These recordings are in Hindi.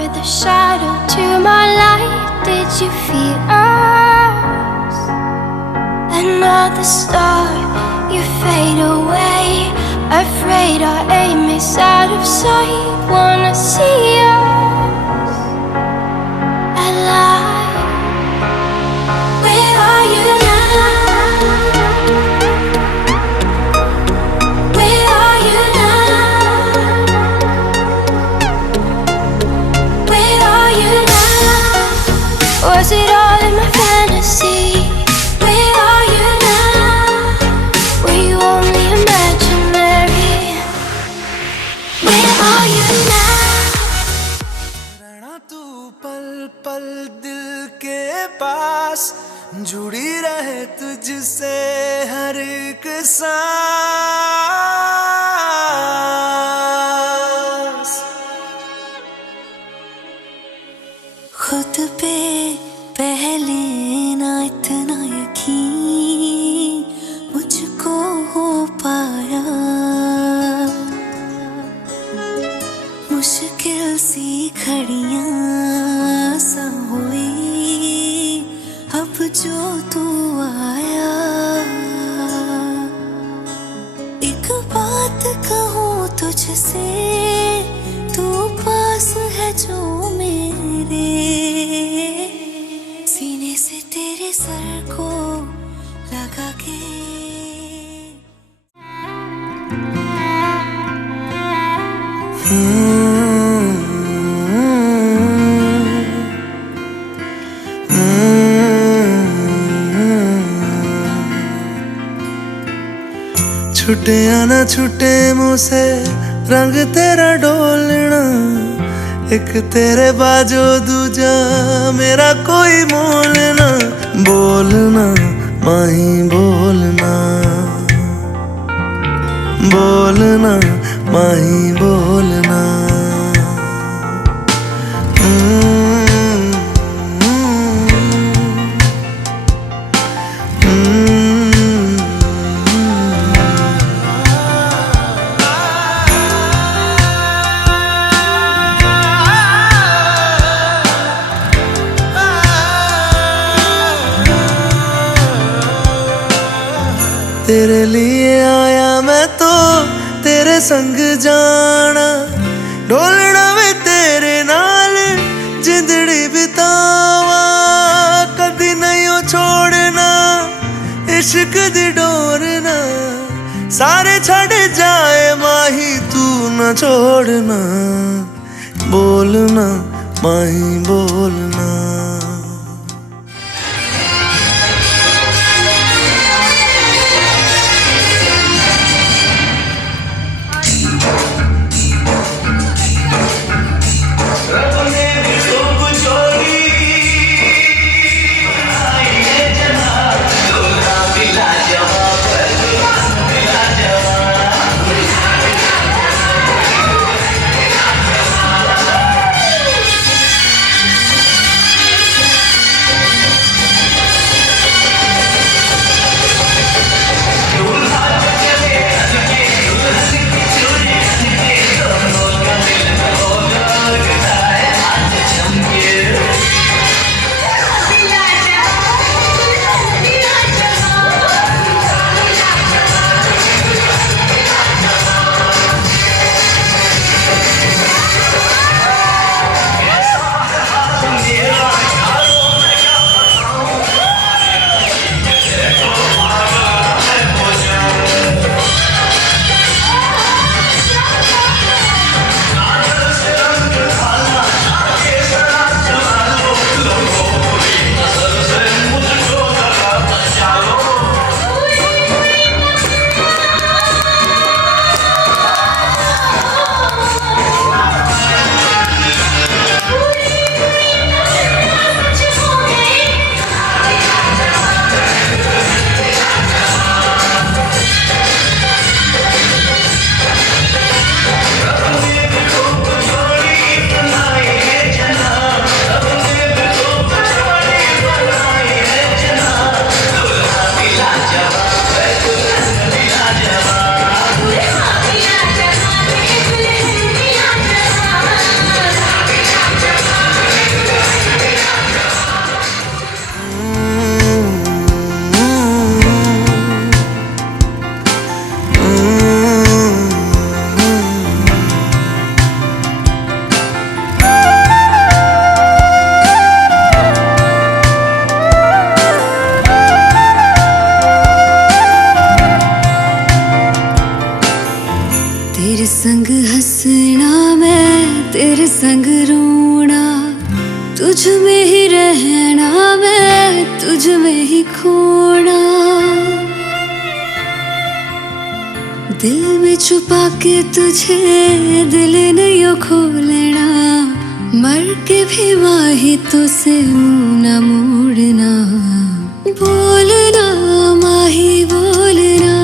were the shadow to my light. Did you feel us? Another star, you fade away. Afraid our aim is out of sight. Wanna see us alive. Where are you now? Where are you now? Where are you now? Was it all in my fantasy? Where are you now? Were you only imaginary? Where are you now? रहना तू पल पल दिल के पास, जुड़ी रहे तुझसे हर एक सांस। खुद पे पहले ना इतना यकीन मुझको हो पाया। मुश्किल सी घड़ियां सा हुई अब जो तू आया। एक बात कहूँ तुझसे, तू पास है जो मेरे, सीने से तेरे सर को लगा के। छुटे या ना छुटे मुझसे रंग तेरा डोलना, एक तेरे बाजो दूजा मेरा कोई मोल ना। बोलना माही बोलना, बोलना माही बोलना। तेरे लिए आया मैं तो तेरे संग जाना, ढोलना वे तेरे नाल जिंदड़ी बितावा। कदी नहीं छोड़ना इश्क दी डोरना, सारे छड़ जाए माही तू न छोड़ना। बोलना माही बोलना। दिल में छुपा के तुझे दिल ने यो खोलना, मर के भी माही तुझसे मुंह न मोड़ना। बोलना माही बोलना,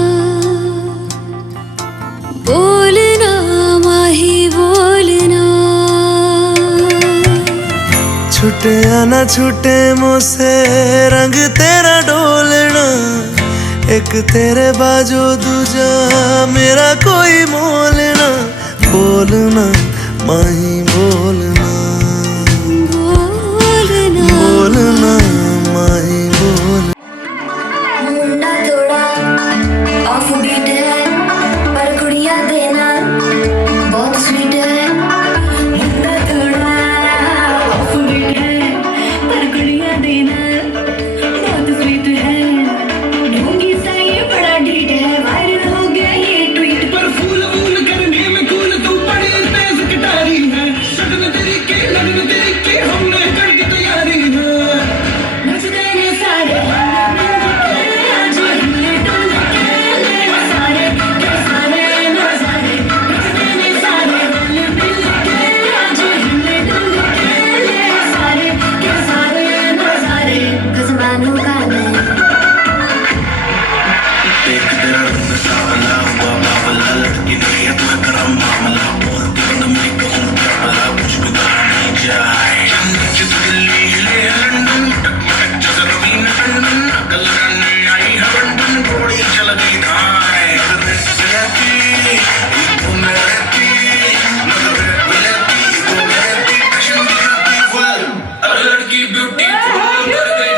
बोलना माही बोलना। छूटे या ना छूटे मुझसे रंग तेरा डोलना, एक तेरे बाजू दूजा मेरा कोई मोल ना। बोलना माही बोलना, बोलना बोलना माही बोलना। मुंडा थोड़ा ऑफ बीट है पर कुड़िया देना बहुत स्वीट है। मुंडा थोड़ा ऑफ बीट है पर कुड़िया देना बहुत स्वीट है। ढोंगी सा ये बड़ा ढीठ है, वायरल हो गया ये ट्वीट पर फूल फूल करने में कूल तू बड़ी तेज कटारी है। लगन तेरी के हमने कर दी तैयारी है। नच देने सारे आज हिले डुले के ले सारे के सारे नजारे। नच देने सारे हिले डुले के आज हिले डुले के ले सारे के सारे नजारे। गजबानों का मैं देख तेरा रंग सावला हुआ बावला, लड़की नीयत में करम मामला। बोलती बंद में कहूँ क्या भला, कुछ बिगाड़ नहीं जाए। जन्नत दिल्ली ले लंदन, टकमक जमीन लंदन। अकल करने आई है लंदन, घोड़ी चल गई धाए। रहती वो में रहती, नजर मिलती वो रहती, फैशन दिखती फुल। अब लड़की ब्यूटीफुल कर गई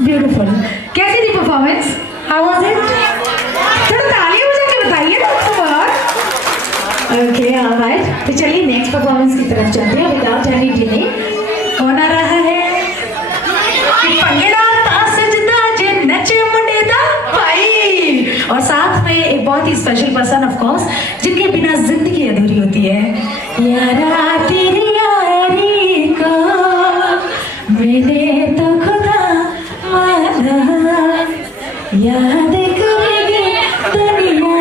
ब्यूटीफुल। कैसी थी परफॉर्मेंस? How was it? थोड़ा तालियां बजा के बताइए ना ओके ऑलराइट। तो चलिए नेक्स्ट परफॉर्मेंस की तरफ चलते हैं विदाउट एनी डिले। कौन आ रहा है? पंगड़ा ता सजदा जे नचे मुंडे दा भाई। और साथ में एक बहुत ही स्पेशल पर्सन ऑफ कोर्स जिनके बिना जिंदगी अधूरी होती है। यारा तेरी यारी को मैंने तो खुदा माना, याद करेगी दुनिया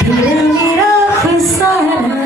तेरा मेरा फसाना।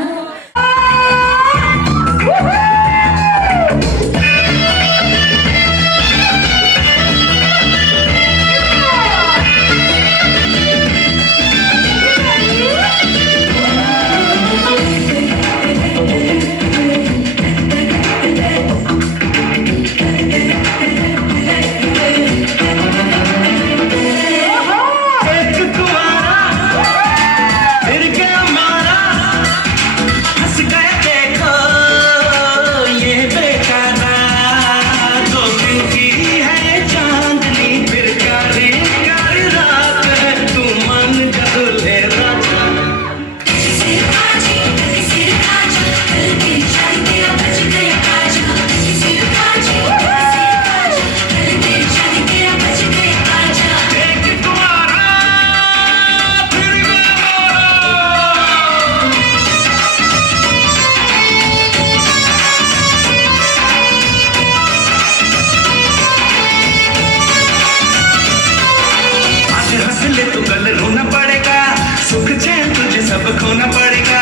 खोना पड़ेगा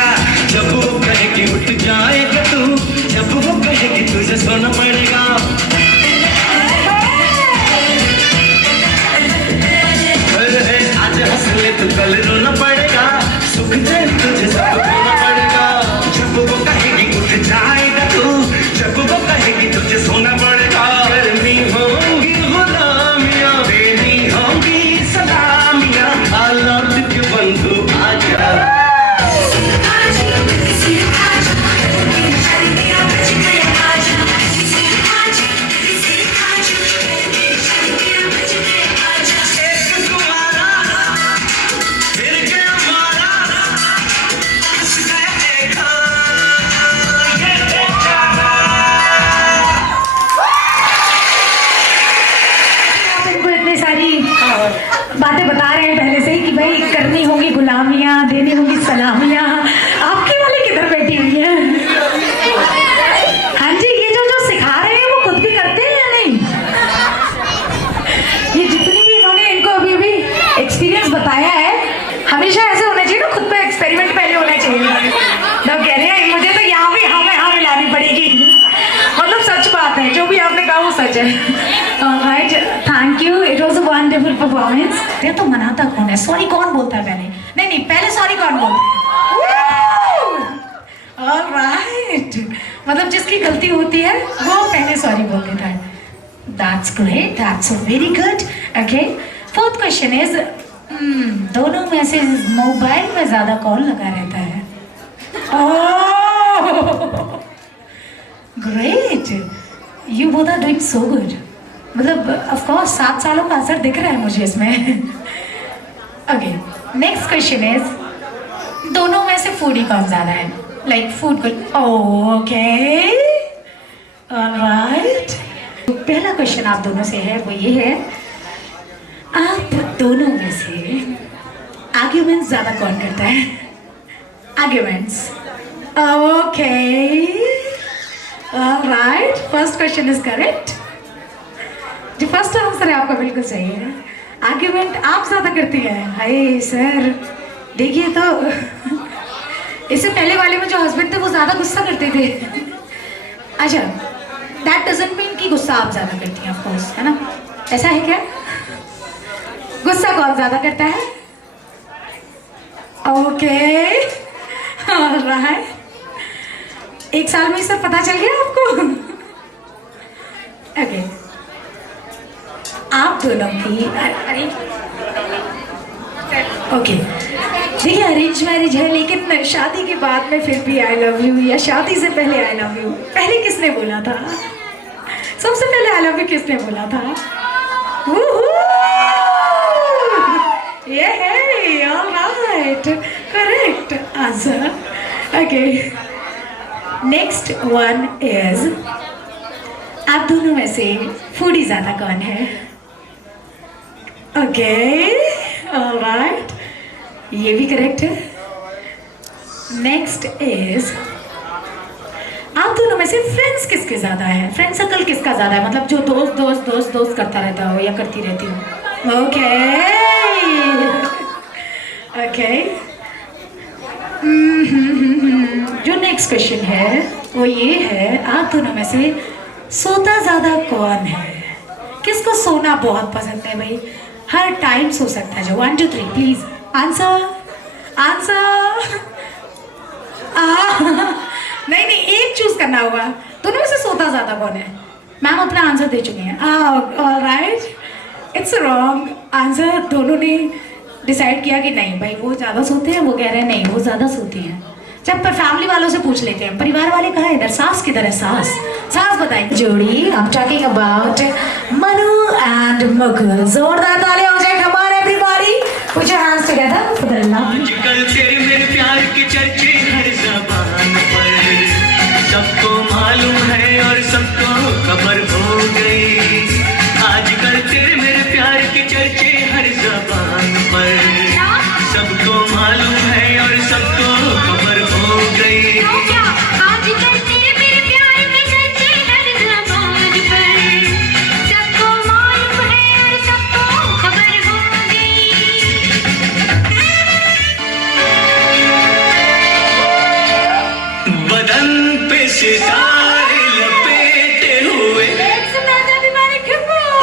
जब वो कहे कि उठ जाएगा तू, जब वो कहे कि तुझे सोना पड़ेगा। आज हंस ले तो कल रोना पड़ेगा, सुख चैन तुझे सब खोना पड़ेगा। जब वो कहेगी उठ जाएगा तू, जब वो कहेगी तुझे सोना पड़ेगा। करनी होंगी गुलामियां, देनी होंगी सलामियां, हालात के बंधु आजा। बातें बता रहे हैं पहले से ही कि भाई करनी होगी गुलामियां, देनी होगी सलामियां। आपकी वाली किधर बैठी हुई है? हाँ जी, ये जो सिखा रहे हैं वो खुद भी करते हैं या नहीं? ये जितनी भी इन्होंने इनको अभी अभी एक्सपीरियंस बताया है, हमेशा ऐसे होना चाहिए ना, खुद पे एक्सपेरिमेंट पहले होना चाहिए। तो कह रहे हैं मुझे तो यहाँ भी हाँ मिलानी पड़ेगी। मतलब सच बात है, जो भी आपने कहा वो सच है। Alright, thank you. It was a wonderful performance. ये तो मनाता कौन है? सॉरी कौन बोलता है पहले? नहीं पहले सॉरी कौन बोलता है? Alright. मतलब जिसकी गलती होती है वो पहले सॉरी बोल देता है। That's great. That's very good. Okay. Fourth question is, दोनों में से मोबाइल में ज्यादा कौन लगा रहता है? Oh, great. You both are doing so good. मतलब ऑफ कोर्स 7 सालों का असर दिख रहा है मुझे इसमें। ओके, नेक्स्ट क्वेश्चन इज, दोनों में से फूडी कौन ज्यादा है? लाइक फूड को। Okay, alright. पहला क्वेश्चन आप दोनों से है वो ये है, आप दोनों में से आर्ग्यूमेंट्स ज्यादा कौन करता है? Arguments. Okay, alright, first question is correct. जो फर्स्ट आंसर है आपका बिल्कुल सही है। आर्ग्यूमेंट आप ज्यादा करती हैं। हाय सर, देखिए तो इससे पहले वाले में जो हस्बैंड थे वो ज्यादा गुस्सा करते थे। अच्छा, दैट डजंट मीन कि गुस्सा आप ज्यादा करती हैं, ऑफ कोर्स, है ना? ऐसा है क्या? गुस्सा कौन ज्यादा करता है? Okay, alright. 1 साल में सब पता चल गया आपको? ओके, आप दोनों की ओके, देखिए अरेंज मैरिज है लेकिन शादी के बाद में फिर भी आई लव यू, या शादी से पहले आई लव यू, पहले किसने बोला था? सबसे पहले आई लव यू किसने बोला था? Yeah, all right. Correct answer. Okay. Next one is आप दोनों में से फूडी ज्यादा कौन है? Okay, all right. ये भी करेक्ट है. Next is आप दोनों में से फ्रेंड्स किसके ज्यादा है? फ्रेंड सर्कल किसका ज्यादा है? मतलब जो दोस्त करता रहता हो या करती रहती हो. Okay. जो नेक्स्ट क्वेश्चन है वो ये है, आप दोनों में से सोता ज्यादा कौन है? किसको सोना बहुत पसंद है भाई? हर टाइम सो सकता है जो. 1 2 3 प्लीज आंसर. नहीं एक चूज करना होगा. दोनों में से सोता ज्यादा कौन है? मैम अपना आंसर दे चुकी हैं. Alright, it's wrong answer. दोनों ने डिसाइड किया कि नहीं भाई वो ज्यादा सोते हैं. वो कह रहे हैं नहीं वो ज्यादा सोती हैं. जब पर फैमिली वालों से पूछ लेते हैं, परिवार वाले कहाँ है? इधर सास किधर है? सास बताएंगे. जोड़ी I am talking about Manu and Mukul. जोरदार तालियां हो जाए. Come on everybody, put your hands together for the love. आजकल तेरे मेरे प्यार की चर्चे हर ज़बान पर, सबको मालूम है और सबको खबर हो गई. आजकल तेरे मेरे प्यार की चर्चे हर ज़बान पर, सबको मालूम है और सबको खबर हो गई. आजकल तेरे मेरे प्यार के चर्चे हर ज़बान पर, सबको मालूम है और सबको खबर हो गई. बदन पे सितारे लपेटे हुए,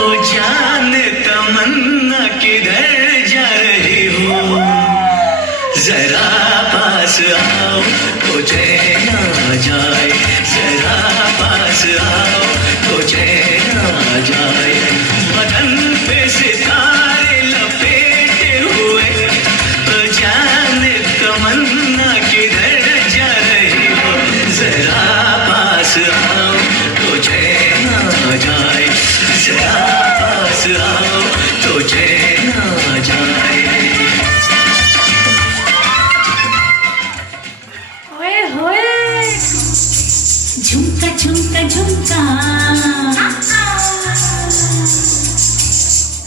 ओ जान तमन्ना किधर जा रही हो. जरा पास आओ तो चैन आ जाए, जरा पास आओ तो चैन आ जाए. बदन पे सितारे लपेटे हुए, तो जान तमन्ना किधर जा रही हो. जरा पास आओ तो चैन आ जाए, जरा पास आओ तो चैन आ जाए. झुमका झुमका झुमका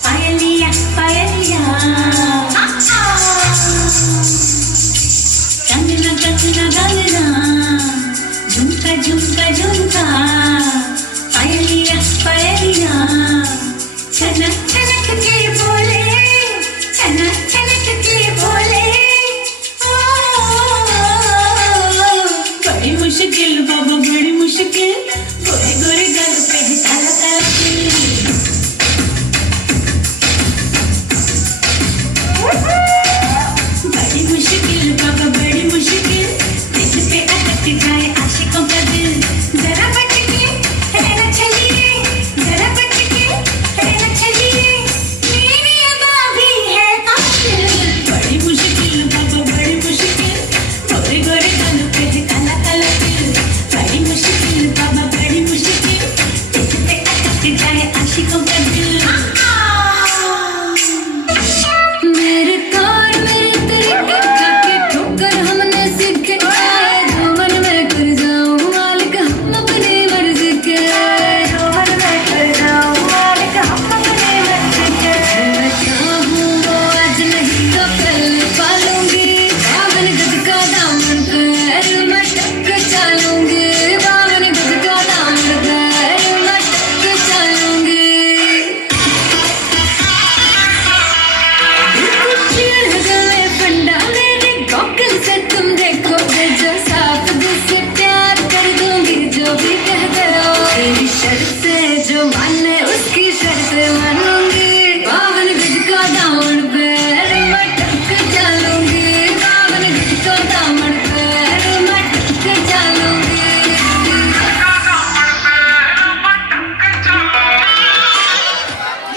पायलिया पायलिया कंगना कंगना कंगना. झुमका झुमका झुमका पायलिया पायलिया. छनक छनक के बोले, छनक छनक के बोले. बड़ी मुश्किल बाबा बड़ी मुश्किल, गोरे गोरे गल पे है काला काला तिल. बड़ी मुश्किल बाबा बड़ी मुश्किल, दिल पे अटक जाए आशिकों का दिल. जरा बच के रहना चलिए, जरा बच के रहना चलिए, मेरी अदा भी है कातिल. बड़ी मुश्किल बाबा बड़ी मुश्किल, गोरे गोरे गल पे है काला काला तिल. बड़ी मुश्किल बाबा बड़ी मुश्किल, दिल पे अटक जाए आशिकों का दिल. मेरे कार मेरे तरीके जाके ठोकर हमने सीखे, जो मन में कर जाऊं मालिक हम अपनी मर्जी के. जो मन में कर जाऊं मालिक हम अपनी मर्जी के. मैं चाहूं वो आज नहीं तो कल पालूंगी, बावन गज का दामन कर मैं टक चलूंगी. बावन गज का दामन कर मैं टक चलूंगी. फंडा मेरे गॉगल से तुम देखो, जो साफ दिल से प्यार कर दूंगी जो भी कह दो. तेरी शर्त से जो माने उसकी शर्त मानूंगी. बावन गज का दामन पर मैं टक चलूंगी. बावन गज का दामन पर मैं टक चलूंगी.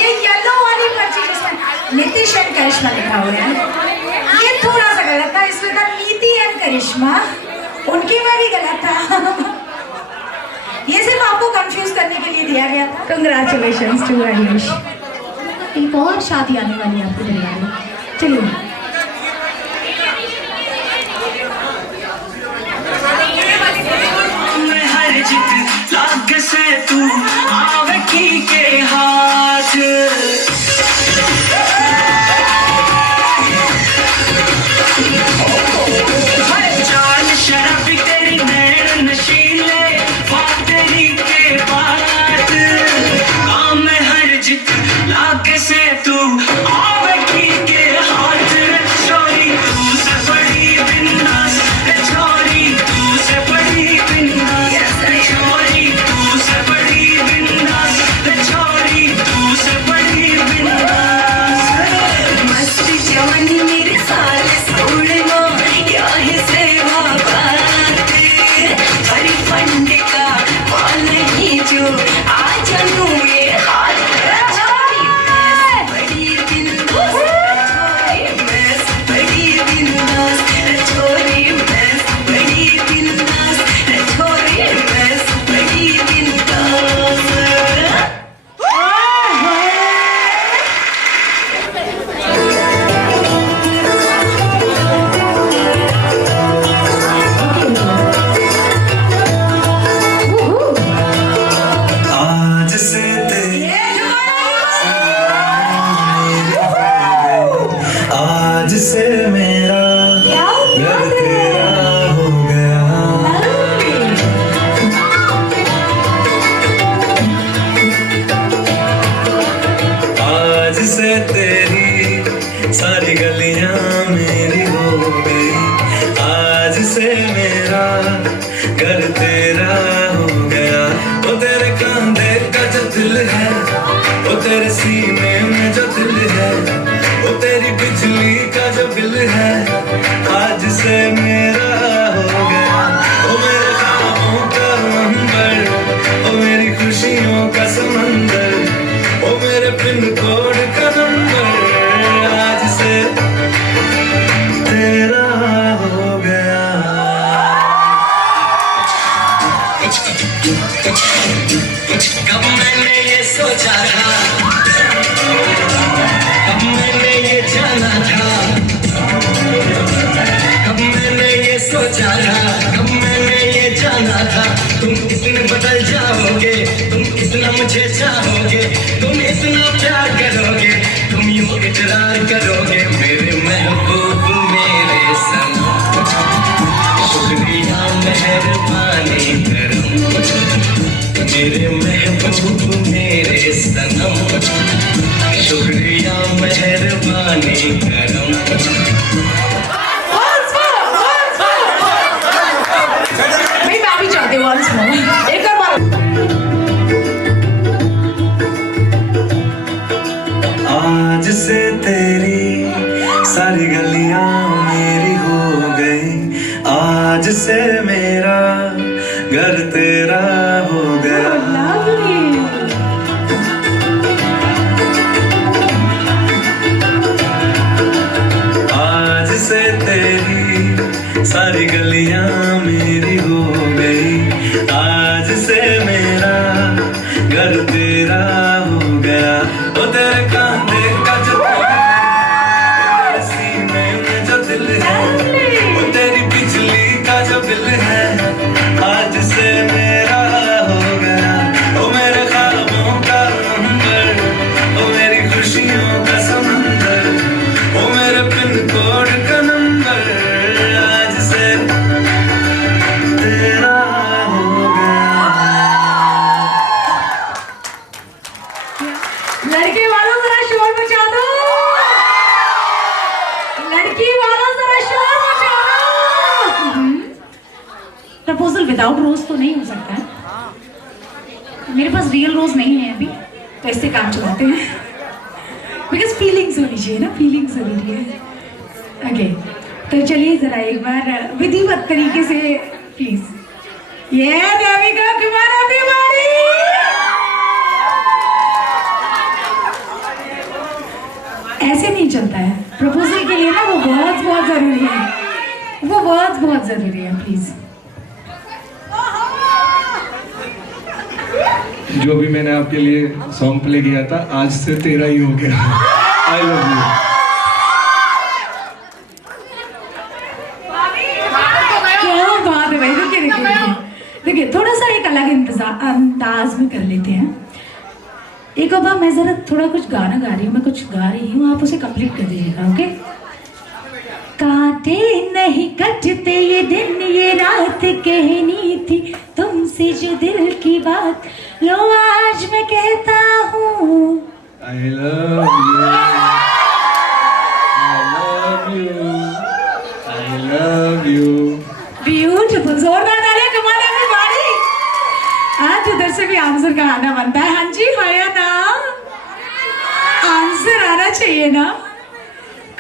ये येलो वाली पर्ची जिसमें नीतीश एंड करिश्मा लिखा हुआ है, ये थोड़ा सा गलत था. इसमें था नीति एंड करिश्मा, उनकी में भी गलत था. ये सिर्फ आपको कंफ्यूज करने के लिए दिया गया था. Congratulations to Ayush. एक और शादी आने वाली है आपके परिवार में। चलिए लाग से तू आवे की के हाथ चाल शराबी तेरी नैन नशीले बात तेरी के बात काम में हर जित लाग से तू आवे की के हाथ छोरी तू से बड़ी बिंदास छोरी तू से बड़ी बिंदास छोरी तू से बड़ी बिंदास छोरी तू से बड़ी बिंदास मस्ती जवानी मेरे साल सोलनो यही से भागाते हरी फंड का माल नहीं जो आज ये हाथ बड़ी बिंदास बड़ी बिंदास छोरी बड़ी बिंदास छोरी बड़ी बिंदास। आज से तेरी आज से मेरा घर तेरा हो गया। आज से तेरी सारी गलियां मेरी हो गई। आज से मेरा घर तेरा हो गया। वो तेरे कंधे का जो दिल है, वो तेरे सीने में जो दिल है, वो तेरी बिजली का जो बिल है, आज से मेरा हो गया। वो मेरे ख्वाबों का मंदिर, वो मेरी खुशियों का समंदर, वो मेरे पिन कोड का नंबर, आज से तेरा हो गया। कब मैंने ये सोचा था, कब मैंने ये जाना था, कब मैंने ये सोचा था, कब मैंने ये जाना था। तुम इतने बदल जाओगे, तुम इतना मुझे चाहोगे, तुम इतना प्यार करोगे, तुम यूं इकरार करोगे मेरे महबूब मेरे सनम। शुक्रिया मेहरबानी करम मेरे महबूब मेरे सनम। शुक्रिया मेहरबानी करम। भाई मैं भी चाहती हूँ once more। एक और बार। आज से तेरी सारी गलियां मेरी हो गई। आज से मेरा घर तेरा हो गया। आज से तेरी सारी गलियां मेरी हो गई। आज से मेरा घर तेरा हो गया। वो तेरे कांधे का जो दिल है, वो तेरे सीने में जो दिल है, वो तेरी बिजली का जो बिल है, आज से मेरा हो गया। वो मेरे ख्वाबों का मंदिर, वो मेरी खुशियों का समंदर, वो मेरे पिन कोड का नंबर, आज से तेरा हो गया। लड़के वालों जरा शोर मचा दो, लड़की वालों जरा शोर मचा दो। प्रपोजल विदाउट रोज तो नहीं हो सकता है, मेरे पास रियल रोज नहीं है अभी, तो इससे काम चलाते हैं। बिकॉज फीलिंग्स होनी चाहिए ना, फीलिंग्स होनी चाहिए। ओके, तो चलिए जरा एक बार विधिवत तरीके से प्लीज। ये देविका कुमार तिवारी। ऐसे नहीं चलता है प्रपोजल के लिए ना, वो बहुत बहुत जरूरी है, वो बहुत जरूरी है प्लीज। जो भी मैंने आपके लिए सॉन्ग प्ले किया था, आज से तेरा ही हो गया। I love you. क्या बात है भाई, देखिए थोड़ा सा एक अलग अंदाज में कर लेते हैं। एक बार मैं जरा थोड़ा कुछ गाना गा रही हूँ, मैं कुछ गा रही हूँ, आप उसे कंप्लीट कर दीजिएगा, ओके? कांटे नहीं कटते ये दिन ये रात, कहनी थी तुमसे जो दिल की बात, लो आज मैं कहता हूँ I love you, I love you, I love you. Beautiful, जोरदार तालियां, कमाल है एवरीबॉडी। आज उधर से भी आंसर का आना बनता है। हाँ जी, है ना? आंसर आना चाहिए ना?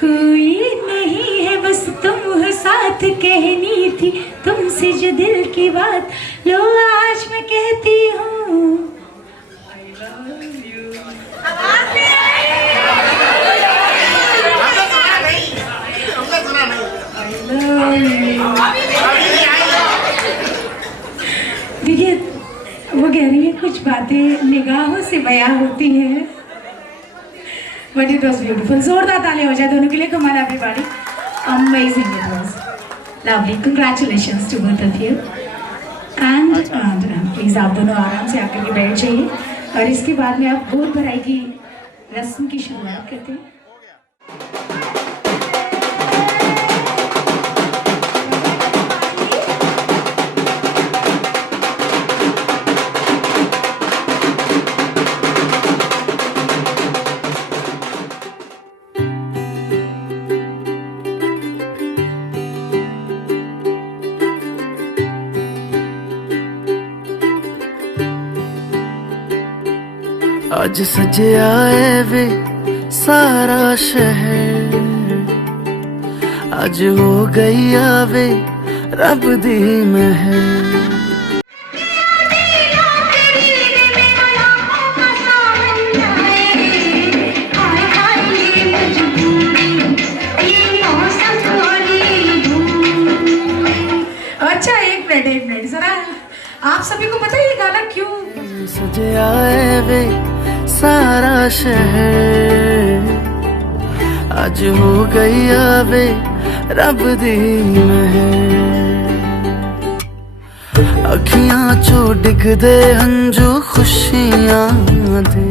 कोई नहीं है बस तुम हो साथ, कहनी थी तुमसे जो दिल की बात, लो आज मैं कहती हूँ I love you। देखिए वो कह रही है कुछ बातें निगाहों से बयां होती है, बट इट वॉज ब्यूटीफुल। जोरदार तालियां हो जाए दोनों के लिए, कमाल everybody, amazing, it was lovely. Congratulations to both of you and please आप दोनों आराम से आकर के बैठ जाइए, और इसके बाद में आप गोद भराई की रस्म की शुरुआत करते हैं। आज सजया है वे सारा शहर, आज हो गई आवे रब दी महर। अच्छा एक मिनट जरा, आप सभी को पता है ये गाना क्यों? सजया है वे सारा शहर, आज हो गई आवे रब दी महर। अखियां चो डिगदे हंजू खुशियां दे,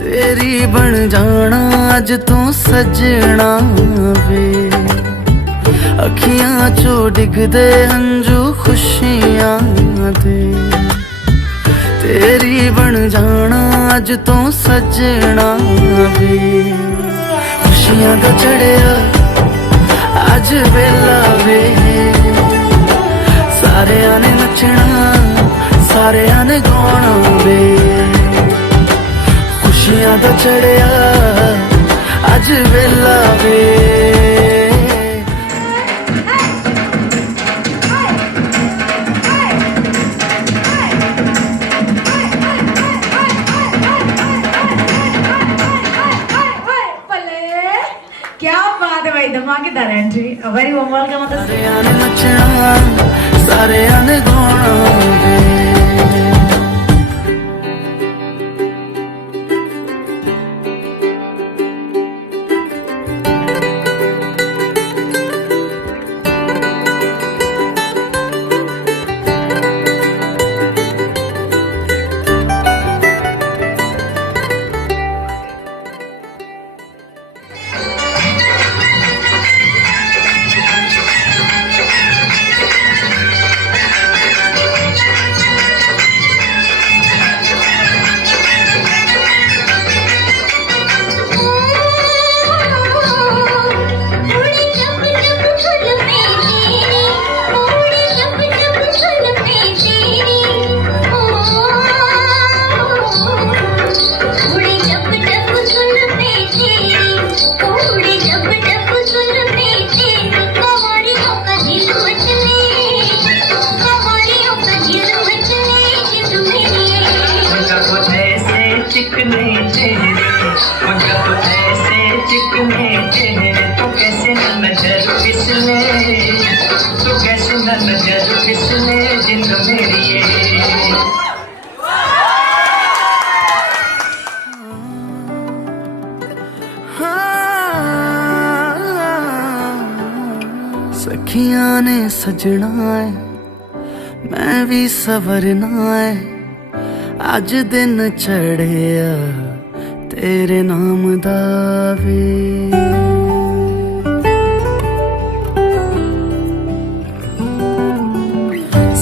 तेरी बन जाना अज तू सजना वे, अखियां चो डिगदे हंजू खुशियां दे। तेरी बन जाना अज तू सजना वे, खुशियां दा चढ़िया अज वेला वे, सारेयां ने नचना सारेयां ने गाना वे। खुशियां दा चढ़िया अज वेला वे। Very warm welcome on the सारे आने नचना सारे आने गाना वे चिकने चेहरे मगर तो ऐसे चिकने चेहरे तो कैसे न नजर फिसले तो कैसे न नजर फिसले जिंद मेरी सखियां ने सजना है मैं भी सवरना है अज दिन चढ़िया तेरे नाम दा वे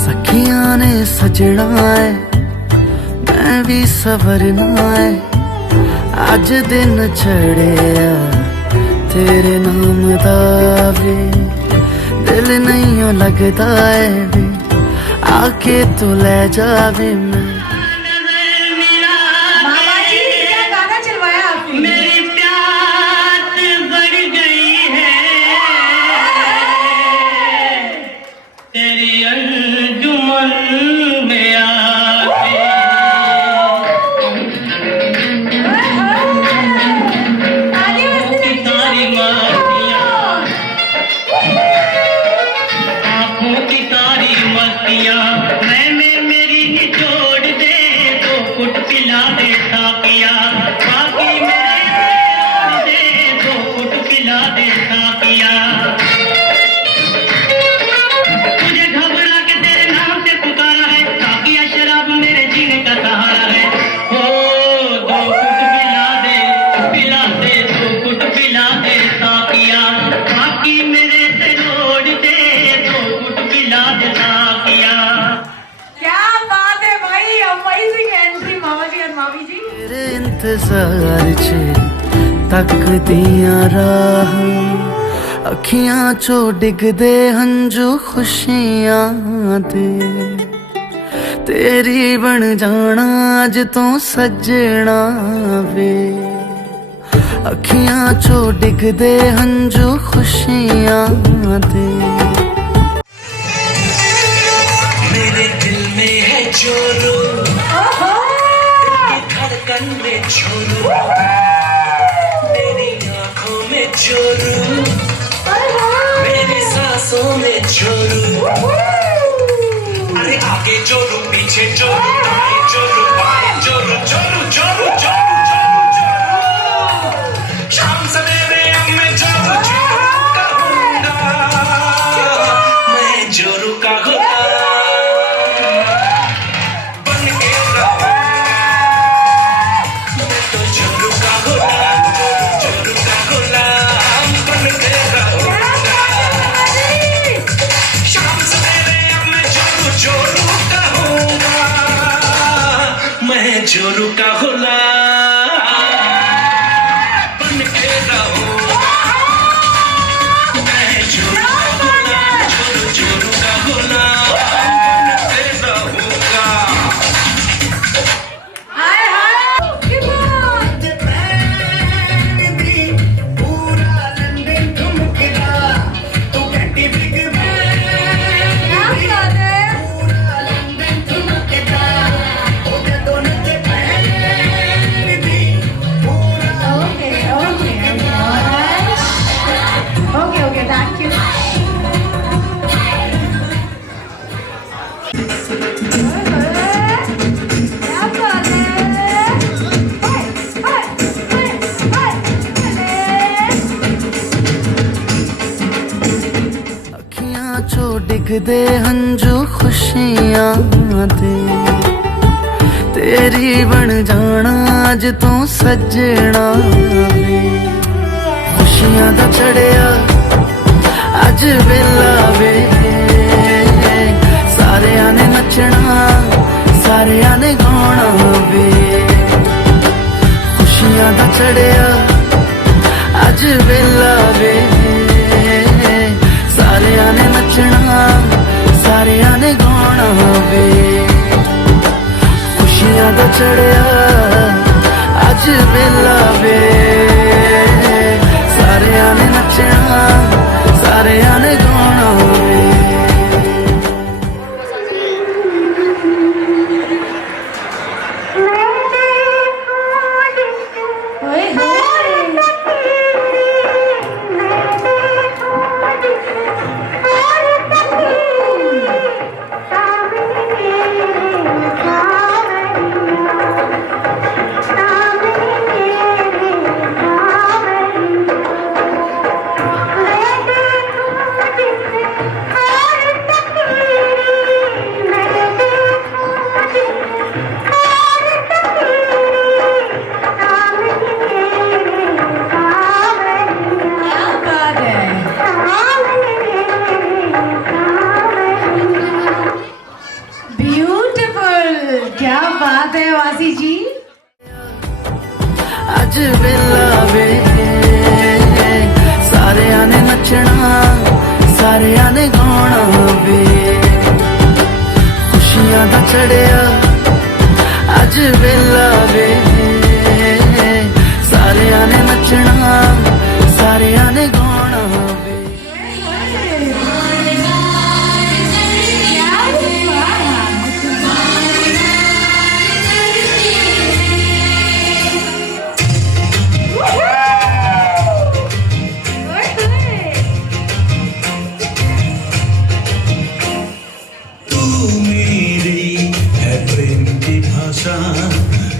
सखियां ने सजना है मैं भी सवरना है अज दिन चढ़िया तेरे नाम दा वे दिल नहीं लगता है वे आके तू ले जावे मैं इंतजार च तकदियां राह अखियां चो डिगदे हंजू खुशियां दे तेरी बन जाना अज तो सजना वे अखियां चो डिगदे हंजू खुशियां दे मेरे दिल में है चोरू धड़कन में चोरू मेरी आंखों में चोरू मेरी सांसों में चोरू अरे आगे चोरू पीछे चोरू दाएं चोरू बाएं चोरू चोरू चोरू चोरू चोरू चोरू शाम सवेरे अब मैं चोरू चोरू कहूंगा मैं चोरू का चोरू का गुलाम बन के रहूं मैं चोरू का गुलाम चोरू का गुलाम बन के रहूंगा हाय हाय पूरा लंदन घूमकेगा तू घंटी बिग क्या बात है पूरा लंदन घूमकेगा दोनों के पहले दे हंजू खुशियां दे तेरी बन जाना अज तू सजना वे खुशियां दा चढ़िया अज वेला वे सारियां ने नचना सारियां ने गाना वे खुशियां दा चढ़िया अज वेला वे सारियां ने नचना सारियां ने गाना वे खुशियां दा चढ़िया अज वेला वे सारियां ने नचना सारियां ने गाना वे क्या बात है वासी जी अज वेला वे सारियां ने नचना सारियां ने गाना वे खुशियां दा चढ़िया अज वेला वे सारियां ने नचना सारियां ने गाना वे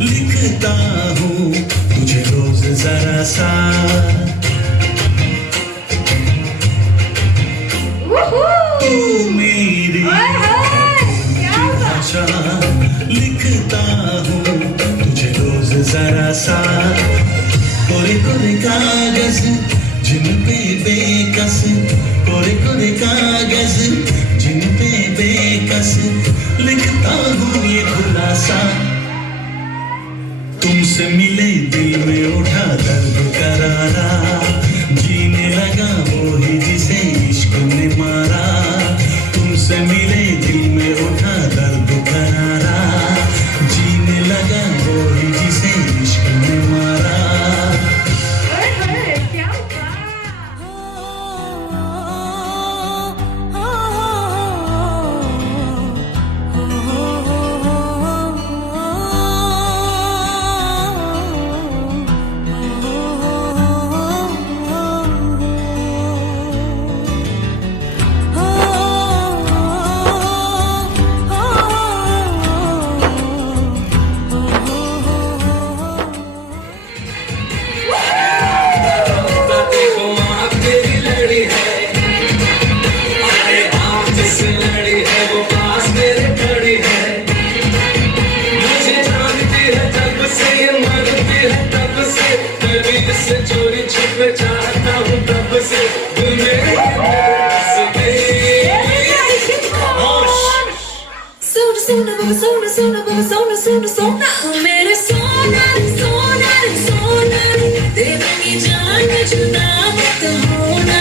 लिखता हूँ तुझे रोज जरा सा तू मेरी भाषा लिखता हूँ तुझे रोज जरा सा कोरे कोरे कागज जिन पे बेकस कोरे कोरे कागज जिन पे बेकस लिखता हूँ ये खुलासा तुमसे मिले दिल में उठा दर्द करारा जीने लगा वो ही जिसे इश्क ने मारा तुमसे मिले दिल में उठा दर्द करारा जीने लगा वो ही जिसे इश्क ने मारा मेरे सोना सोना सोना तेरे की जान जुदा मत होना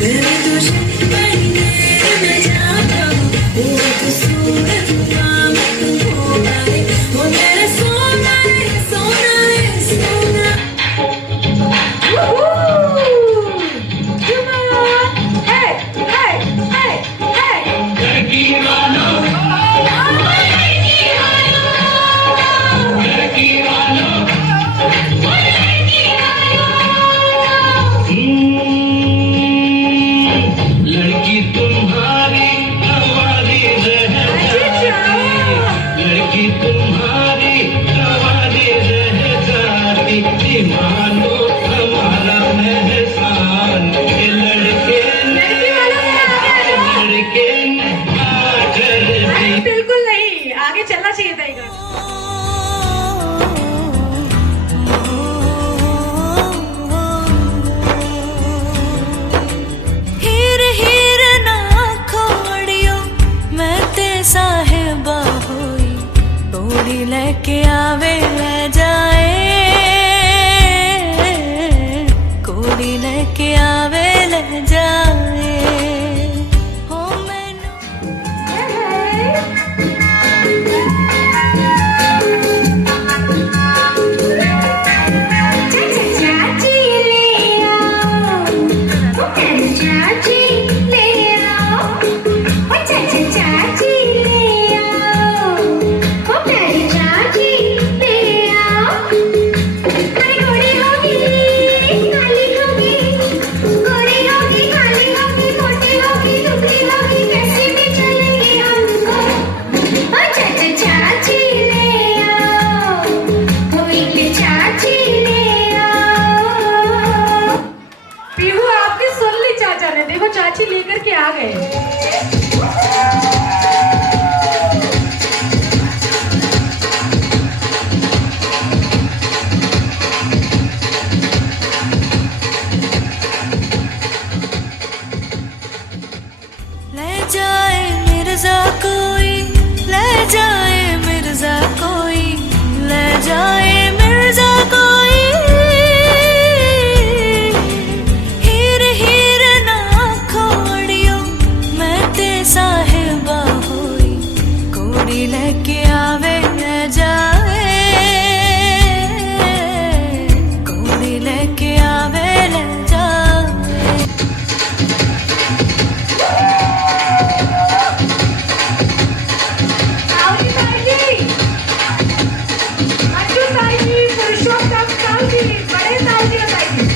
तेरे दुश्मन मैं जाता हूँ वो कसूर मत होना वो मेरे सोना सोना सोना लड़की वालों चाहिए था ये गाना। हीर हीर ना खोड़ियो मैं ते साहिबा होई तोड़ी लेके आवे ले जाए कोड़ी लेके आवे ले जाए हो मैनू चाची ले आओ ओ मेरी चाची ले आओ ओ चाची ले आओ ओ मेरी चाची ले आओ अरे गोरी होगी काली होगी गोरी होगी काली होगी मोटी होगी दुबली होगी कैसे भी चलेंगे हमको ओ चाची ले आओ ओ मेरी चाची ले आओ। पीहू आपकी सुन ली चाचा ने, देखो चाची लेकर के आ गए। ले जाए मिर्जा कोई ले जाए मिर्जा कोई ले जाए मिर्जा कोई हीर हीर ना खोड़ियो मैं ते साहिबा होई कोड़ी लेके आवे ले जाए कोड़ी लेके आवे ले जाए सावली ताई जी, मंजू ताई जी, पुरुषोत्तम ताई जी, बड़े ताई जी ताई जी।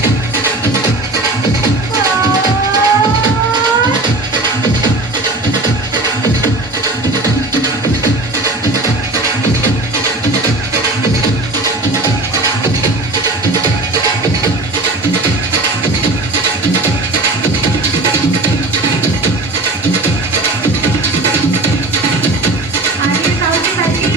आइए सावली ताई जी।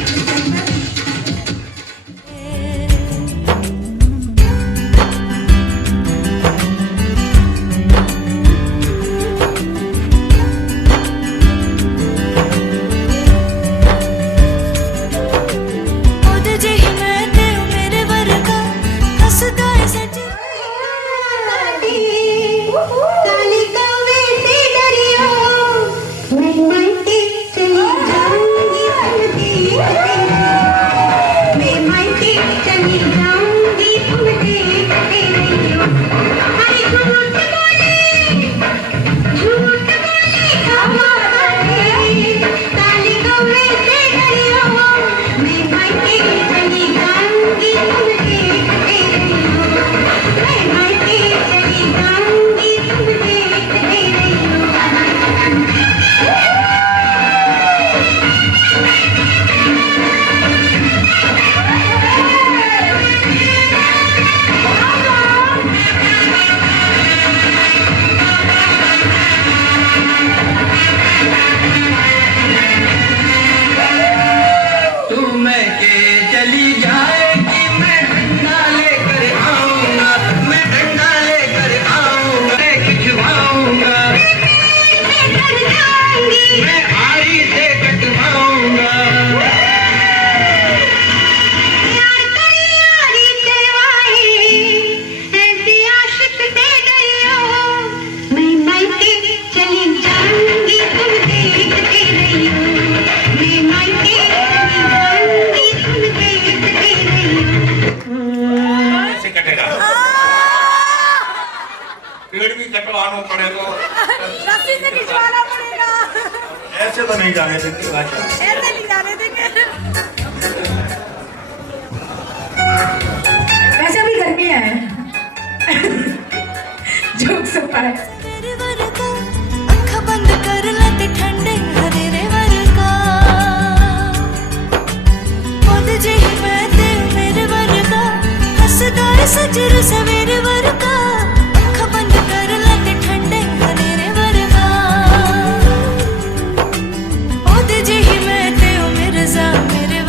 ओदे जेही मैं ते मेरे वर्गा हसदा ऐ सच काली कौवे से डरियो मैं मायके चली जाऊंगी तुम देखते मैं मायके चली जाऊंगी तुम देखते रहियो अरे झूठ बोले हमारा काली कौवे से डरियो मैं मायके चली जाऊंगी तुम देखते रहियो मैं मायके चली जाऊंगी तुम देखते रहियो तू मैं के चली जाएगी मैं डंडा लेकर आऊंगा मैं डंडा लेकर आऊंगा मैं खिंचवाऊंगा मैं आरी से कटवाऊंगा यार करियारी चलवाए ऐसी आशिक से डरियो मैं मायके चली जाऊंगी तुम देखते रहियो मैं मायके चली जाऊंगी तुम देखते रहियो ऐसे कटेगा पेड़ भी कटवाना पड़ेगा रस्सी से खिंचवाना पड़ेगा ऐसे तो नहीं जाने देते भाषा ऐसे नहीं जाने देंगे वैसे भी गर्मी है जोक सब पाए। मेरे वर्गा अखा बंद कर लते ठंडे हरेरे वर्गा ओदे जेही मैं ते मेरे वर्गा हसदा ऐ सजर सवेरे वर्गा अखा बंद कर लते ठंडे हरेरे वर्गा ओदे जेही मैं ते मिर्जा मेरे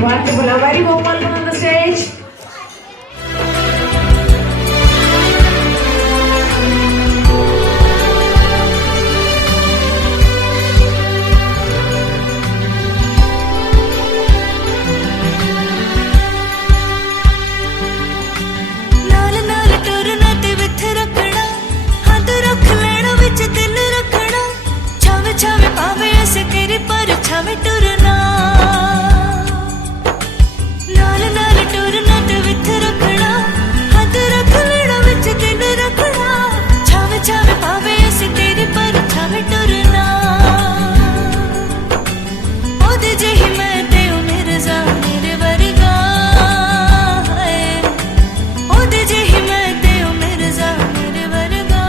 Wonderful. A very warm welcome on the stage. नाल नाल टुरना ते विथ रखना, हाथ रख लेना विच दिल रखना, छावे छावे पावे ऐसे तेरे पर छावे टुरना। नाल नाल टुरना ते विथ रखना, हाथ रख लेना विच दिल रखना, छावे छावे पावे ऐसे तेरे पर छावे टुरना। ओदे जेही मैं ते ओ मिर्ज़ा मेरे वर्गा है, ओदे जेही मैं ते ओ मिर्ज़ा मेरे वर्गा।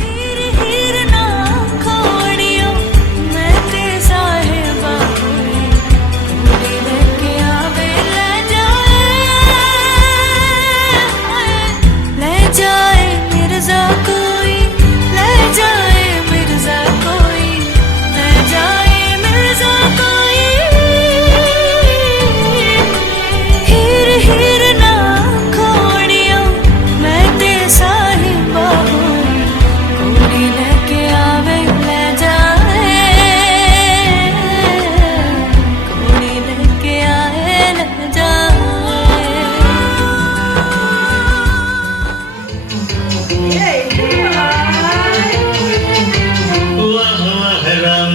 हीर हीर ना खोड़ियो मैं ते साहिबा कोई, कुड़ी लेके आवे ले जाए मिर्ज़ा कोई, ले जाए मिर्ज़ा कोई, ले जाए मिर्ज़ा कोई। हीर हीर ना खोड़ियो मैं ते साहिबा कोई, कुड़ी लेके आवे ले जाए, कुड़ी लेके आए ले जाए। वाह वाह राम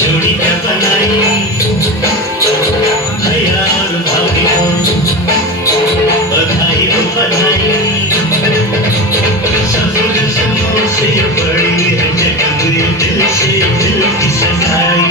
जोड़ी क्या बनाई, भैया और भाभी को बधाई हो बधाई। ससुर समोसे बड़ी है जगह दिल से दिल की सगाई।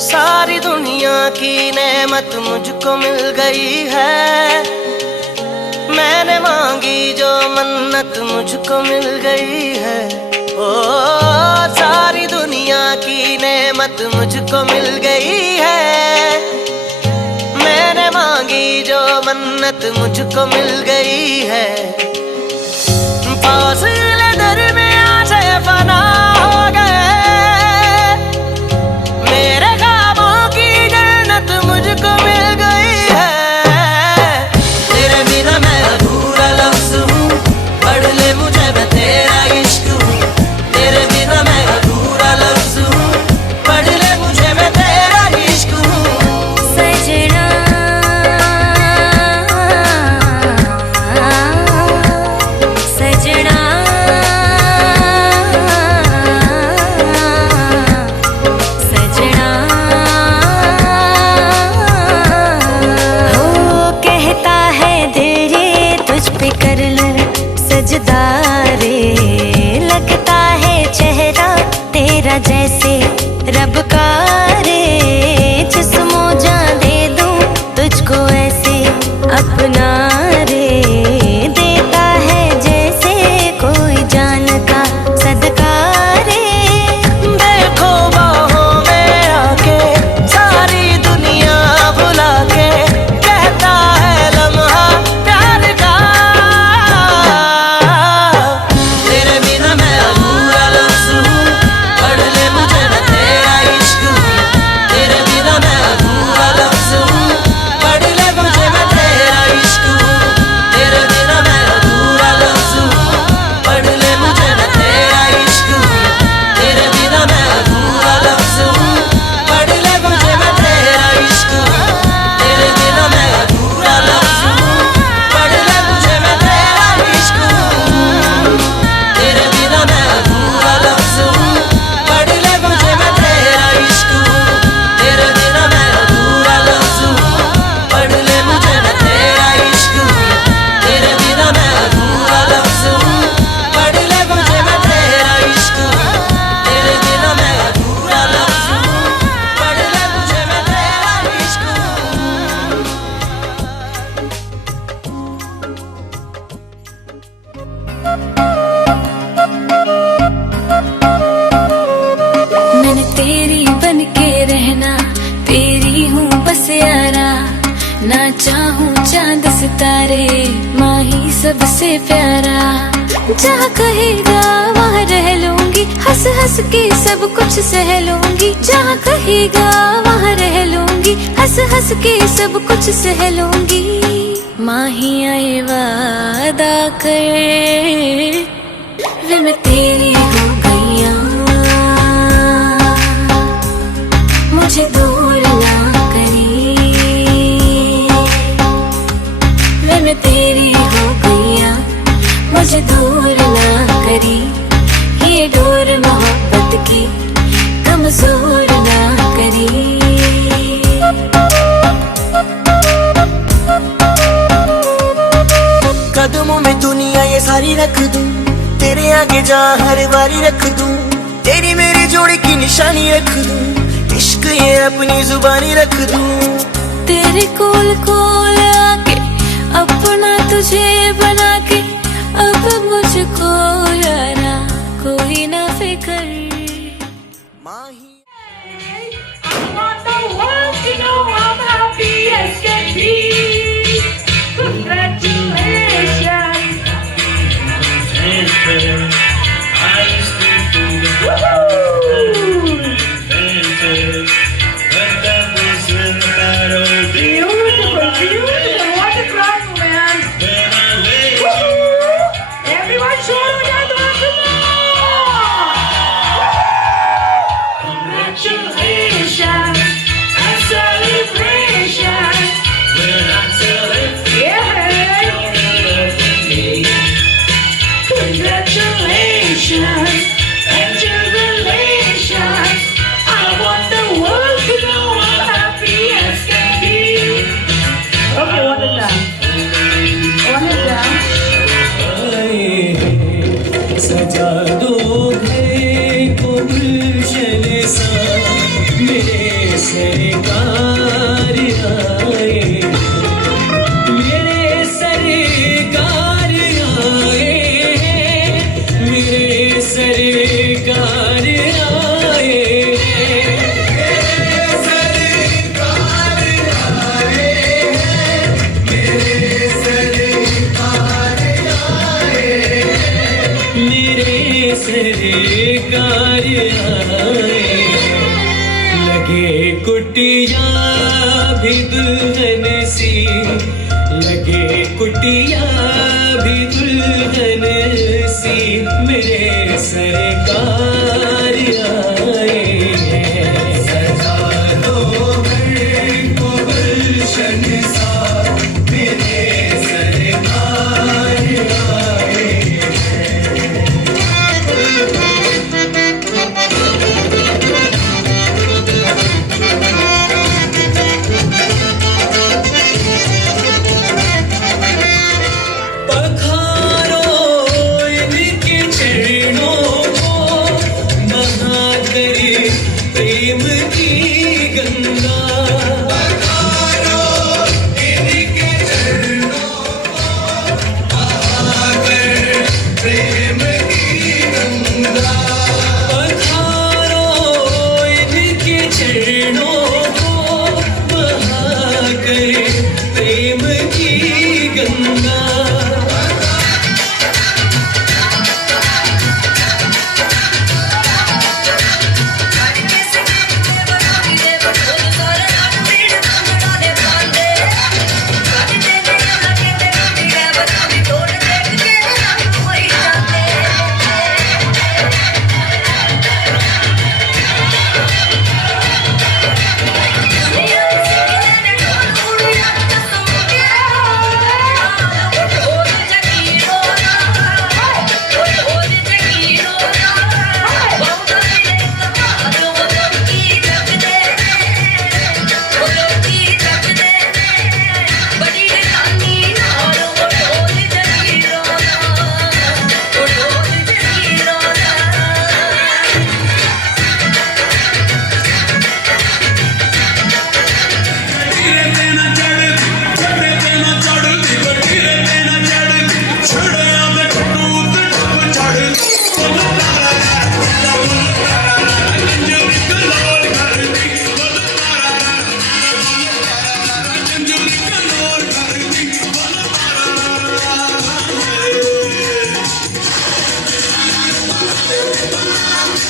सारी दुनिया की नेमत मुझको मिल गई है, मैंने मांगी जो मन्नत मुझको मिल गई है। ओ सारी दुनिया की नेमत मुझको मिल गई है, मैंने मांगी जो मन्नत मुझको मिल गई है। फासिले दरमियां से फना हो गए, मेरे ख्वाबों की जन्नत मुझको मिल गई है। तेरे बिना मैं अधूरा लफ्ज़ हूँ, पढ़ ले मुझे मैं तेरा इश्क हूँ। तेरे बिना मैं अधूरा लफ्ज़ हूँ, पढ़ ले मुझे मैं तेरा इश्क हूँ। सजना सजना चाहूं चांद सितारे, माही सबसे प्यारा। जहाँ कहेगा वहाँ रह लूंगी, हंस हंस के सब कुछ सह लूंगी। जहाँ कहेगा वहाँ रह लूंगी, हंस हंस के सब कुछ सह लूंगी। माही आए वादा कर, वे मैं तेरी हो गईया, मुझे दूर ना करी। वे मैं तेरी हो गईया, मुझे दूर ना करी। ये डोर मोहब्बत की कमजोर ना करी। कदमों में दुनिया ये सारी रख दूं, तेरे आगे जहाँ हर बारी रख दूं। तेरी मेरी जोड़ी की निशानी रख दूं, इश्क ये अपनी जुबानी रख दूं। तेरे कोल कोल आके अपना तुझे बना के, अब मुझको यारा कोई ना फिकर। माही I want the world to know I'm happy as can be. Congratulations. Woohoo! Beautiful, beautiful. What a crowd, man. Woohoo! Everyone show them your love. Congratulations and celebration. Yeah. Congratulations and jubilations. I want the world to know I'm happy as can be. Okay, one and done. One and done. सजा दो घर को गुलशन सा, मेरे सरकार आए, मेरे सरकार आए, मेरे सरकार आए, मेरे सरकार आए, मेरे सरकार आए, मेरे सरकार आए। लगे कुटिया भी दुल्हन सी, लगे कुटिया भी दुल्हन सी, मेरे सरकार आए। सजा दो घर को गुलशन सा, मेरे सरकार आए। पखारो इनके चरणों को, महाकरी प्रेम की गंगा। पखारो इनके चरणों को, महाकर प्रेम की गंगा। पखारो इनके चरणों को, महाकर प्रेम की Ganga.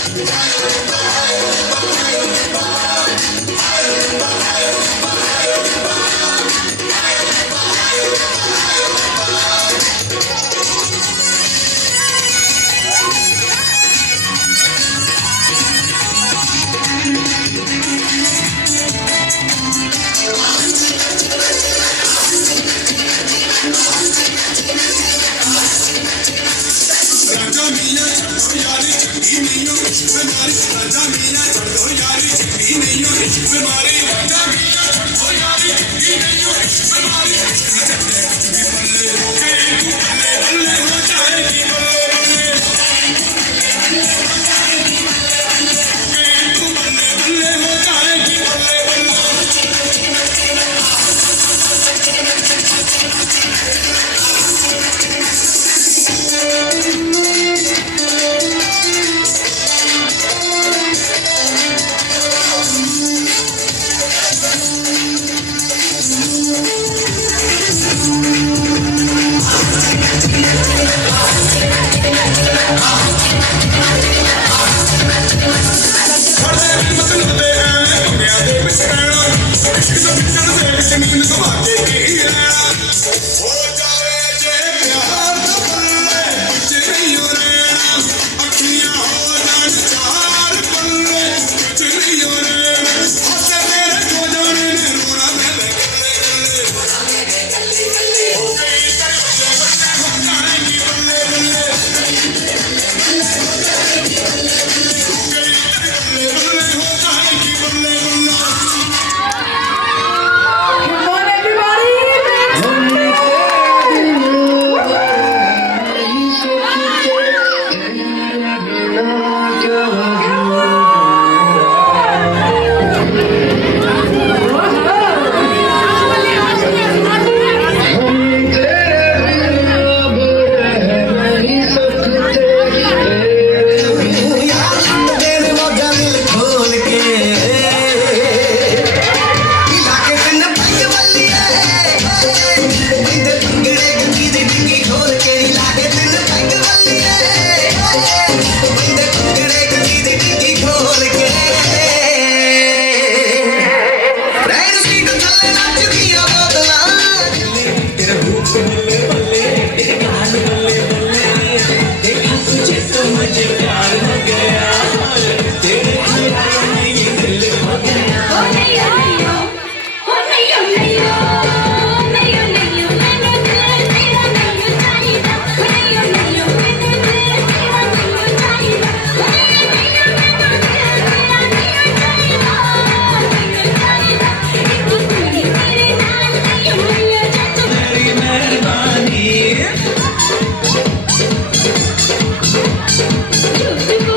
Come on, everybody! You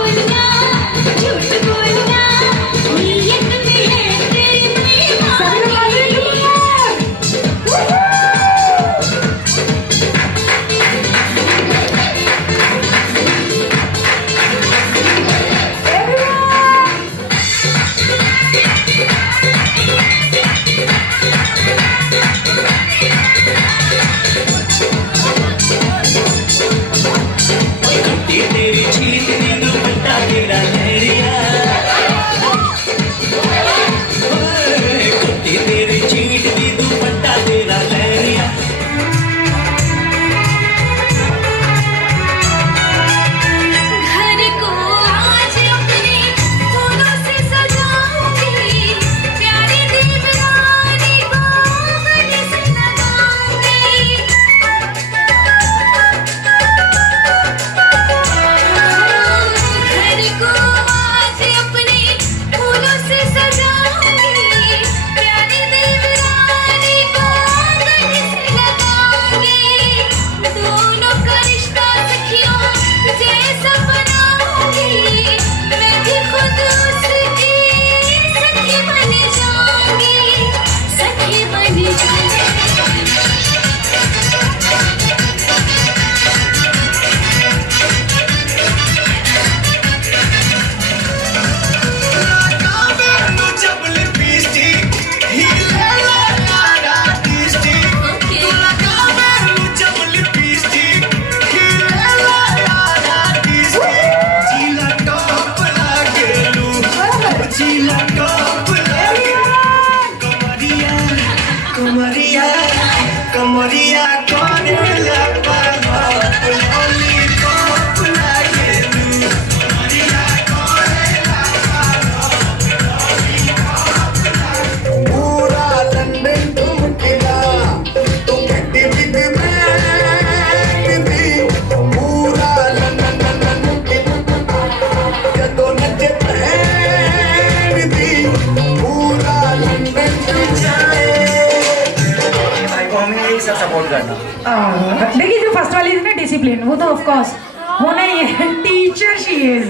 देखिए जो फर्स्ट वाली थी ना डिसिप्लिन, वो तो ऑफ कोर्स होना ही है, टीचर शी इज।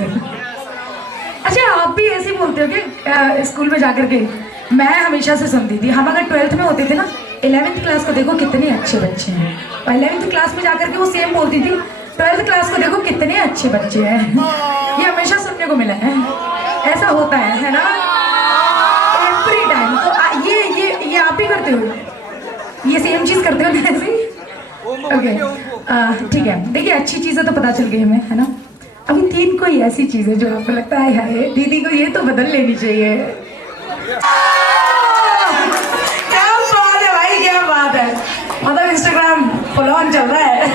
अच्छा आप भी ऐसे बोलते हो कि स्कूल में जाकर के? मैं हमेशा से सुनती थी, हम अगर 12th में होते थे ना, 11th क्लास को देखो कितने अच्छे बच्चे हैं, और 11th क्लास में जाकर के वो सेम बोलती थी 12th क्लास को देखो कितने अच्छे बच्चे हैं। ये हमेशा सुनने को मिला है, ऐसा होता है ना एवरी टाइम। तो ये आप भी करते हो, ये सेम चीज करते हो ना ऐसे? ओके ठीक है। देखिए अच्छी चीजें तो पता चल गई हमें, है ना? अभी 3 कोई ऐसी चीज है जो आपको लगता है यार दीदी को ये तो बदल लेनी चाहिए। क्या बात है भाई, क्या बात है, मतलब इंस्टाग्राम फुल ऑन चल रहा है।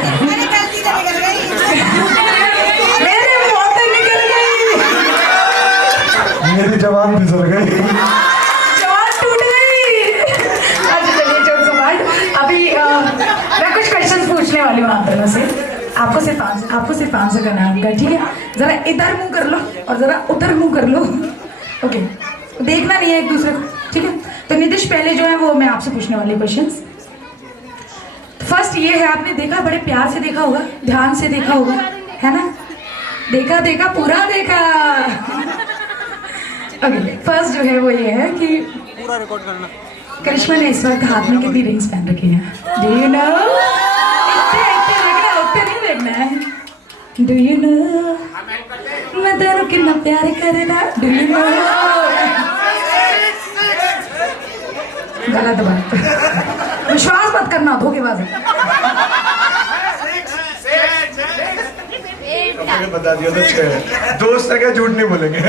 मेरे मुंह से निकल गई, मेरी जवान फिसल गई, जवान टूट गई। अच्छा चलिए जोक्स अपार्ट, अभी मैं कुछ क्वेश्चंस पूछने वाली हूँ आप दोनों से, आपको सिर्फ आंसर करना है आपका, ठीक है? जरा इधर मुंह कर लो और जरा उधर मुंह कर लो, ओके? देखना नहीं है एक दूसरे को, ठीक है? तो नितिश पहले जो है वो मैं आपसे पूछने वाली क्वेश्चंस। फर्स्ट ये है, आपने देखा, बड़े प्यार से देखा होगा, ध्यान से देखा होगा, है ना? देखा पूरा देखा। ओके फर्स्ट जो है वो ये है कि पूरा रिकॉर्ड करना। करिश्मा ने इस वक्त हाथ में कितनी रिंग्स पहन रखी है? Do you know? देखना है। डू यू नो मैं तेरे कितना प्यार करना? Do you know? गलत बात, विश्वास मत करना, धोखेबाज है। बता दिया तो 6 दोस्त है, क्या झूठ नहीं बोलेंगे।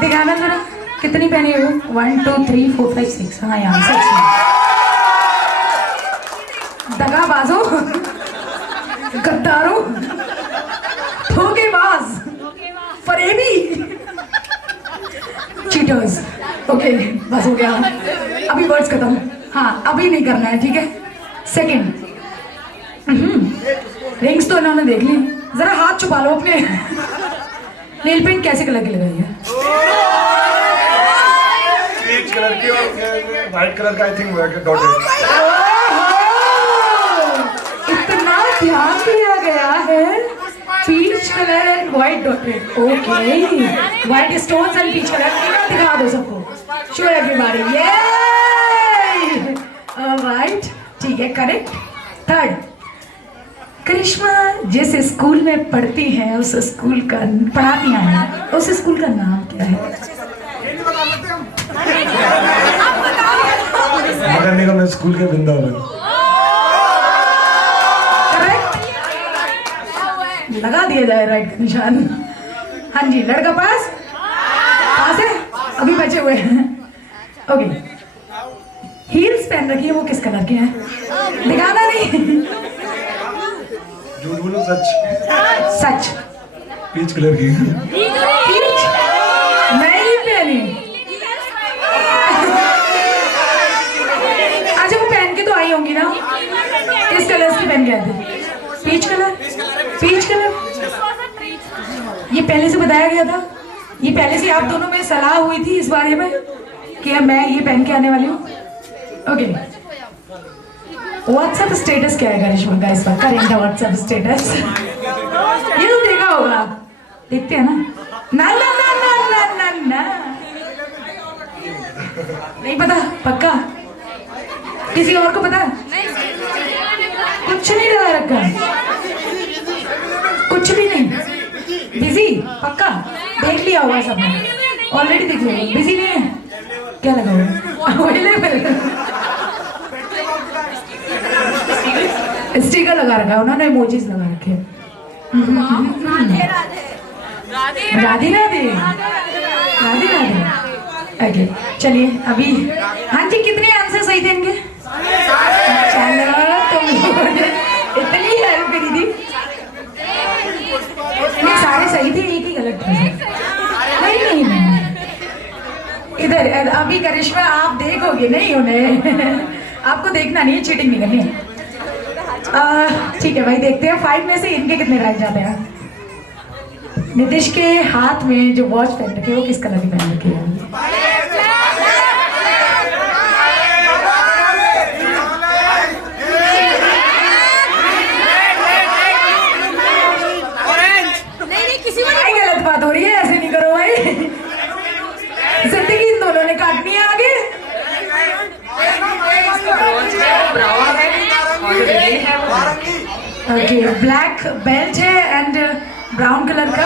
दिखाना जरा कितनी पहनी है वो? 1 2 3 4 5 6। हाँ यहाँ सच दगाबाजों, गद्दारों, धोखेबाज, फरेबी, चीटर्स। ओके बस हो गया, अभी वर्ड्स खत्म। हाँ अभी नहीं करना है, ठीक है? सेकंड, रिंग्स तो इन्होंने देख ली, जरा हाथ छुपा लो अपने। नेल पेंट कैसे कलर की लगाई है? पीच कलर की और व्हाइट कलर का, आई थिंक डॉटेड। इतना ध्यान दिया गया है, peach colour and white dotted. Okay white stones and peach colour, दिखा दो सबको, शो एवरीबॉडी, ये ऑलराइट, ठीक है करेक्ट। थर्ड, करिश्मा जिस स्कूल में पढ़ती है उस स्कूल का पढ़ाती हैं, उस स्कूल का नाम क्या है? मगर निगम स्कूल के वृंदावन। लगा दिया जाए राइट का निशान। हाँ जी लड़का पास है, अभी बचे हुए हैं। ओके हील्स पहन रखी है, वो किस कलर के हैं? दिखाना नहीं, झूठ बोलो सच। सच पीच कलर की। पीच नहीं पहनी। अच्छा वो पहन के तो आई होंगी ना, किस कलर की पहन के आती? Peach colour. पीच कलर ये पहले से बताया गया था, ये पहले से आप दोनों में सलाह हुई थी इस बारे में कि मैं ये पहन के आने वाली हूँ। ओके व्हाट्सएप स्टेटस क्या है करिश्मा का इस वक्त? करेंगे व्हाट्सएप स्टेटस, ये तो देखा होगा, देखते हैं ना? ना ना ना ना ना ना ना नहीं पता पक्का? किसी और को पता? कुछ नहीं लगा रखा, कुछ भी नहीं, बिजी पक्का? देख लिया होगा सबने, ऑलरेडी देख लिया, बिजी नहीं है? क्या लगा हुआ? स्टिकर लगा रखा है उन्होंने, इमोजीज लगा रखे हैं। राधे राधे राधे राधे। ओके चलिए अभी, हाँ जी कितने आंसर सही थे इनके? इतनी हेल्प करी थी, नहीं सारे सही थे, एक ही गलत था। नहीं नहीं इधर अभी करिश्मा आप देखोगे नहीं उन्हें, आपको देखना नहीं है, चीटिंग नहीं करनी है। ठीक है भाई देखते हैं 5 में से इनके कितने राइट जाते हैं। नितिश के हाथ में जो वॉच पहन रखी है वो किस कलर की पहन रखी है? ओके, ब्लैक बेल्ट है एंड ब्राउन कलर का।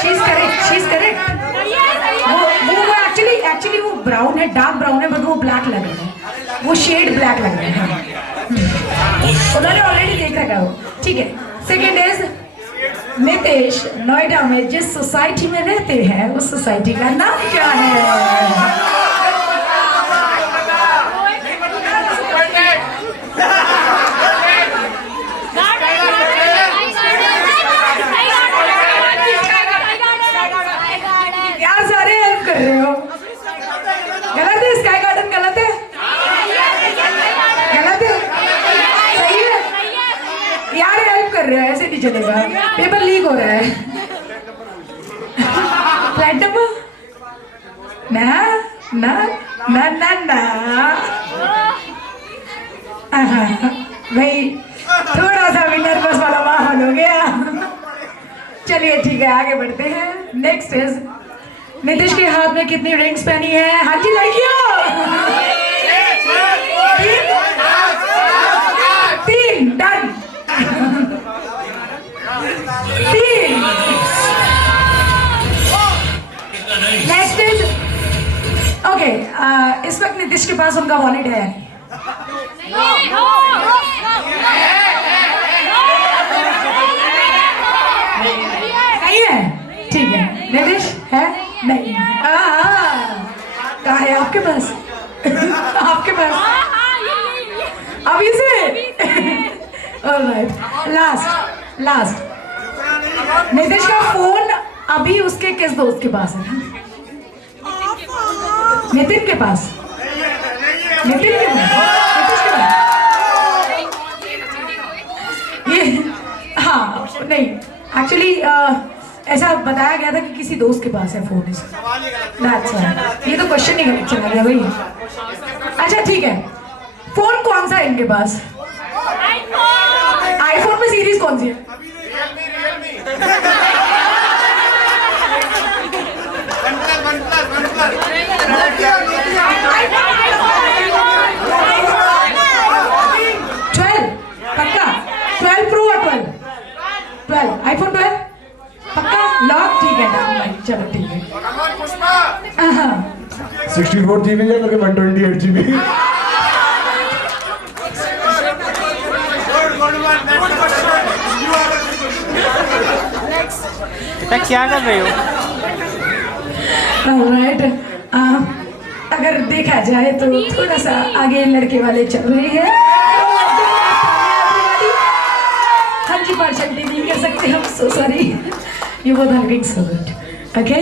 शीज करेक्ट। वो एक्चुअली वो ब्राउन है, डार्क ब्राउन है, बट वो ब्लैक लग रहा है, वो शेड ब्लैक लग रहा है। हाँ, उन्होंने ऑलरेडी देख रखा है वो। ठीक है, सेकेंड इज नितेश। नोएडा में जिस सोसाइटी में रहते हैं उस सोसाइटी का नाम क्या है? यार सारे हेल्प कर रहे हो। गलत है, स्काई गार्डन गलत है, गलत है, सही है यार, हेल्प कर रहे हो, ऐसे नहीं चलेगा, पेपर लीक हो रहा है। फ्लैट नंबर ना ना ना ना ना भाई, थोड़ा सा भी नर्वस वाला माहौल हो गया। चलिए ठीक है, आगे बढ़ते हैं। नेक्स्ट इज नितिश के हाथ में कितनी रिंग्स पहनी है? हाँ जी लड़कियों, 3 डन। 3। नेक्स्ट इज ओके, इस वक्त नितिश के पास उनका वॉलेट है? नहीं है, ठीक है। नितिश है? नहीं। कहाँ है आपके पास? आपके पास अभी से? ऑलराइट, लास्ट नितिश का फोन अभी उसके किस दोस्त के पास है? नितिन के पास? नितिश के पास? ये हाँ, नहीं एक्चुअली ऐसा बताया गया था कि किसी दोस्त के पास है फोन। That's right. ये तो क्वेश्चन ही गलत चला गया भाई। अच्छा ठीक है, फोन कौन सा है इनके पास? आईफोन में सीरीज कौन सी है? पक्का 12 प्रो और 12 आईफोन 12 पक्का लॉक? ठीक है भाई, चलो ठीक है। 64 GB या तो 128 GB? क्या कर रहे हो? ऑलराइट, अगर देखा जाए तो थोड़ा सा आगे लड़के वाले चल रहे हैं। 100% नहीं कर सकते हम, so sorry, you both are doing so good. Okay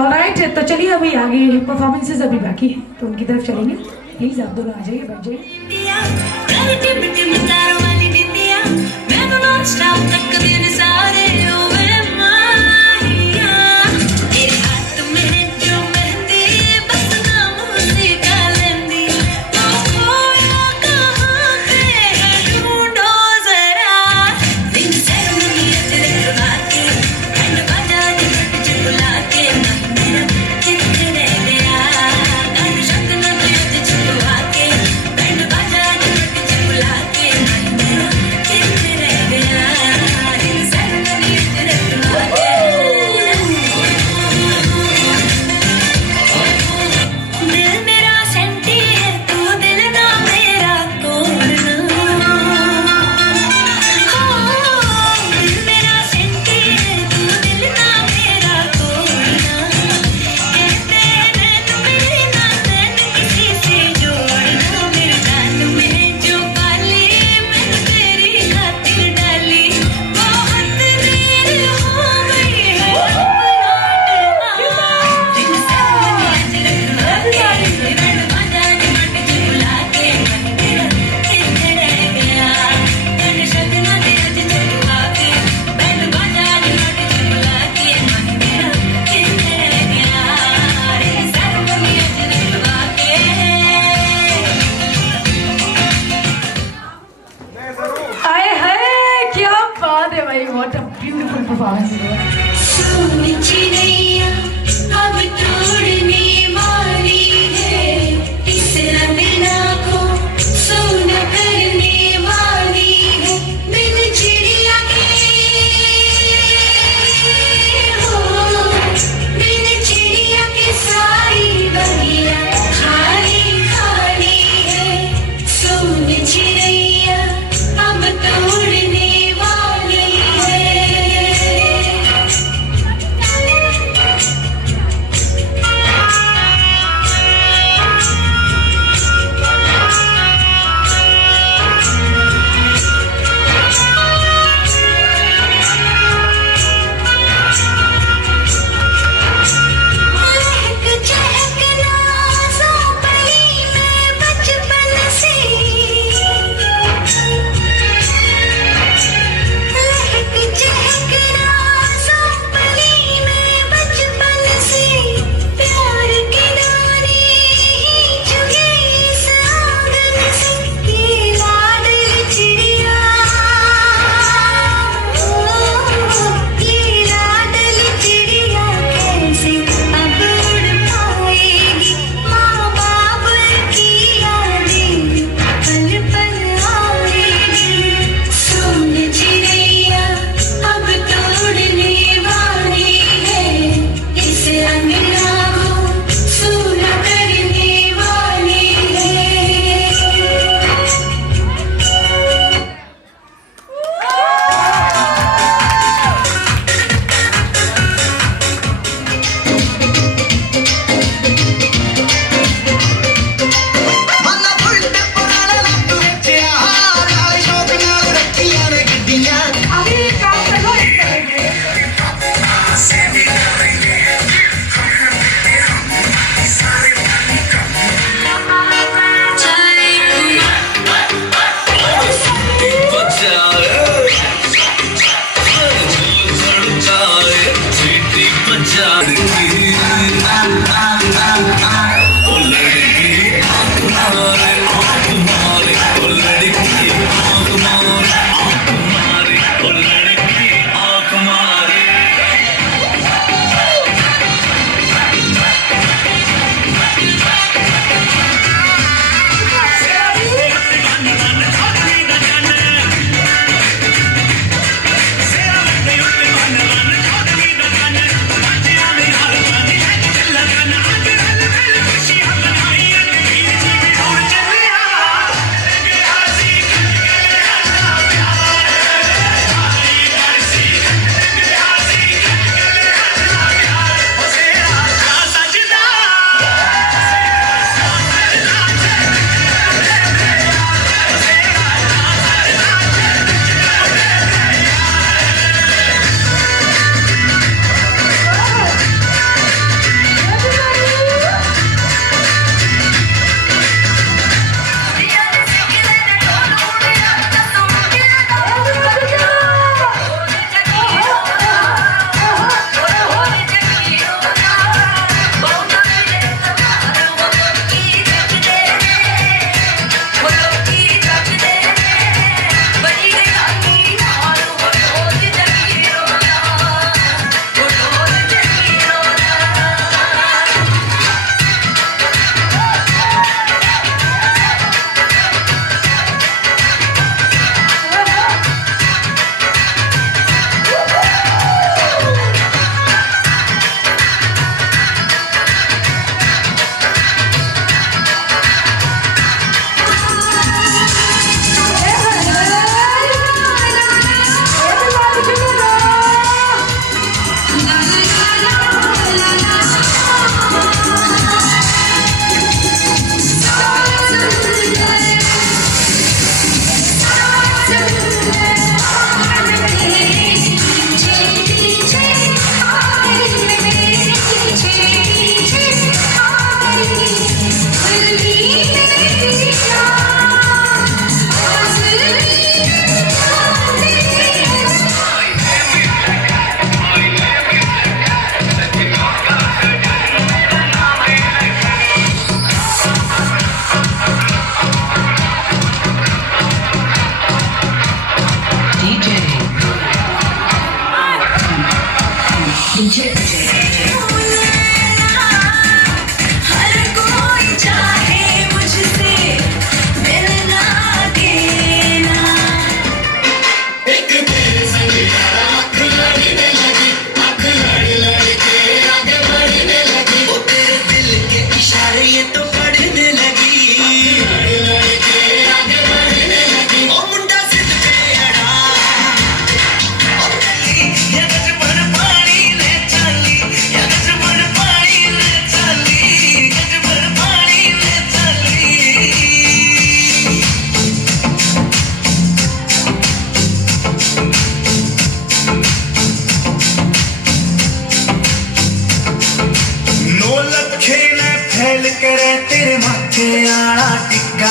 alright, तो चलिए अभी आगे परफॉर्मेंसेस अभी बाकी है, तो उनकी तरफ चलेंगे। प्लीज आप दोनों आ जाइए, बैठ जाइए। Inside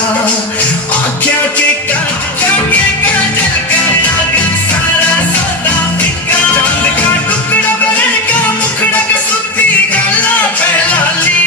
आँखें के काजल करना सारा सौदा फिका चांद का टुकड़ा बरन का मुखड़ा के सुती गला पहला ली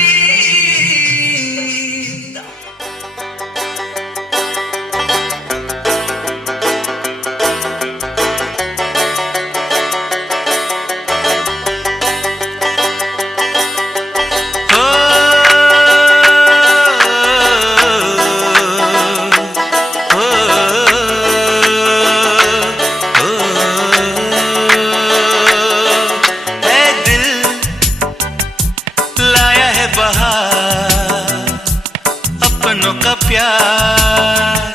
अपनों का प्यार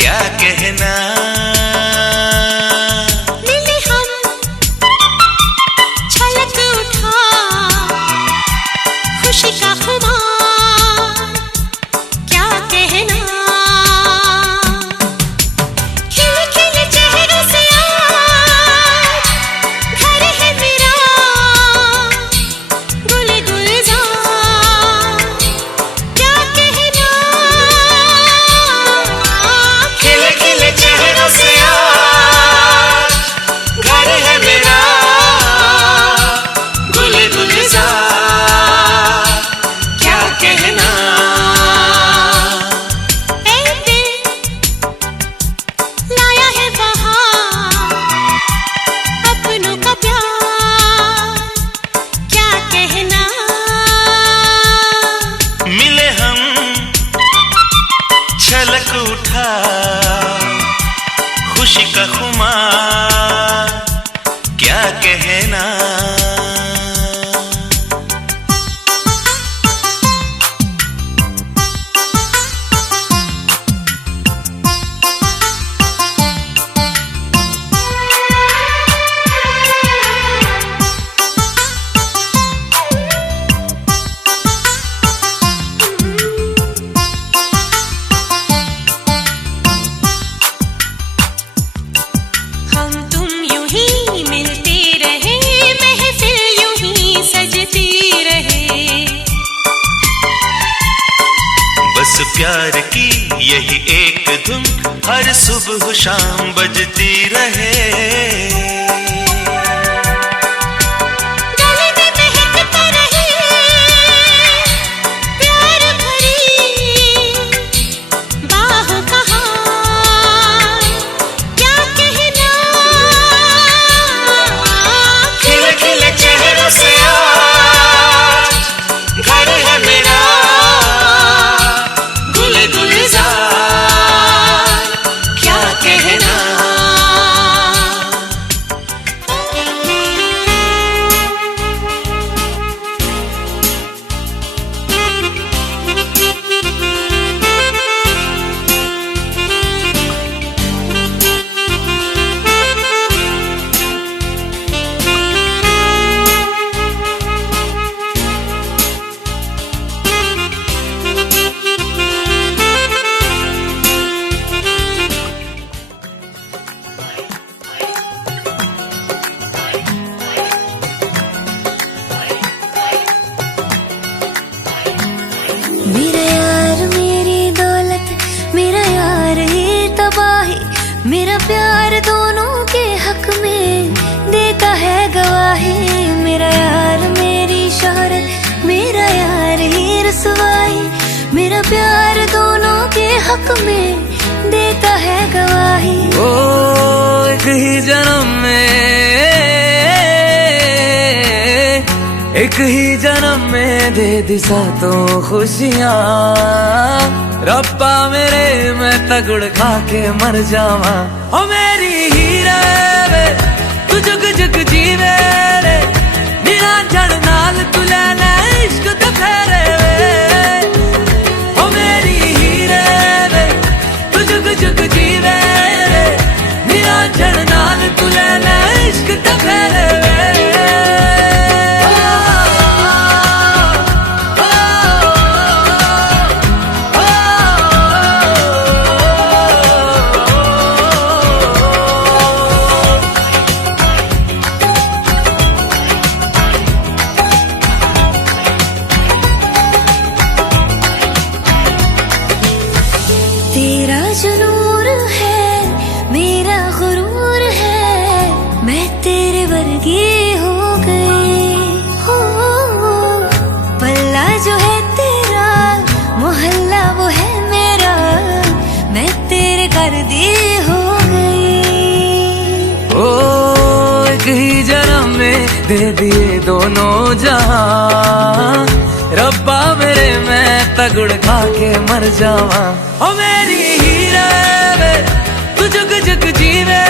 क्या कहना मिले हम छलक उठा खुशी का खुमार क्या कहना खिले खिले चेहरों से आज घर है मेरा गुल गुलजार क्या कहना खिले खिले चेहरों से आज घर है मेरा गुल गुलजार क्या कहना ऐ दिल लाया है बहार अपनों का प्यार क्या कहना मिले हम छलक उठा खुशी का खुमार क्या कहना हम तुम यूं ही मिलते रहे महफिल यूं ही सजती रहे बस प्यार की यही एक धुन हर सुबह शाम बजती रहे गले में महकता रहे प्यार भरी बाहों का हार क्या कहना खिले खिले चेहरों से आज घर है मेरा गुल गुलजार क्या कहना मेरा यार मेरी दौलत मेरा यार ये तबाही मेरा प्यार दोनों के हक में देता है गवाही मेरा यार मेरी शोहरत मेरा यार ये रसवाई मेरा प्यार दोनों के हक में देता है गवाही ओ एक ही जन्म में एक ही जन्म में दे दी सातों खुशियाँ रब्बा मेरे मैं तगड़ खा के मर जावा ओ मेरी हीरे वे तू जुग जुग जीवे रे निरा जड़ नाल तू लेना इश्क ते फेरे वे ओ मेरी हीरे वे तू जुग जुग जीवे रे निरा जड़ नाल तू लेना इश्क ते फेरे वे दे दिए दोनों जहां। रब्बा मेरे मैं तगड़ खा के मर जावा। ओ मेरी हीरे वे तू जुग जुग जीवे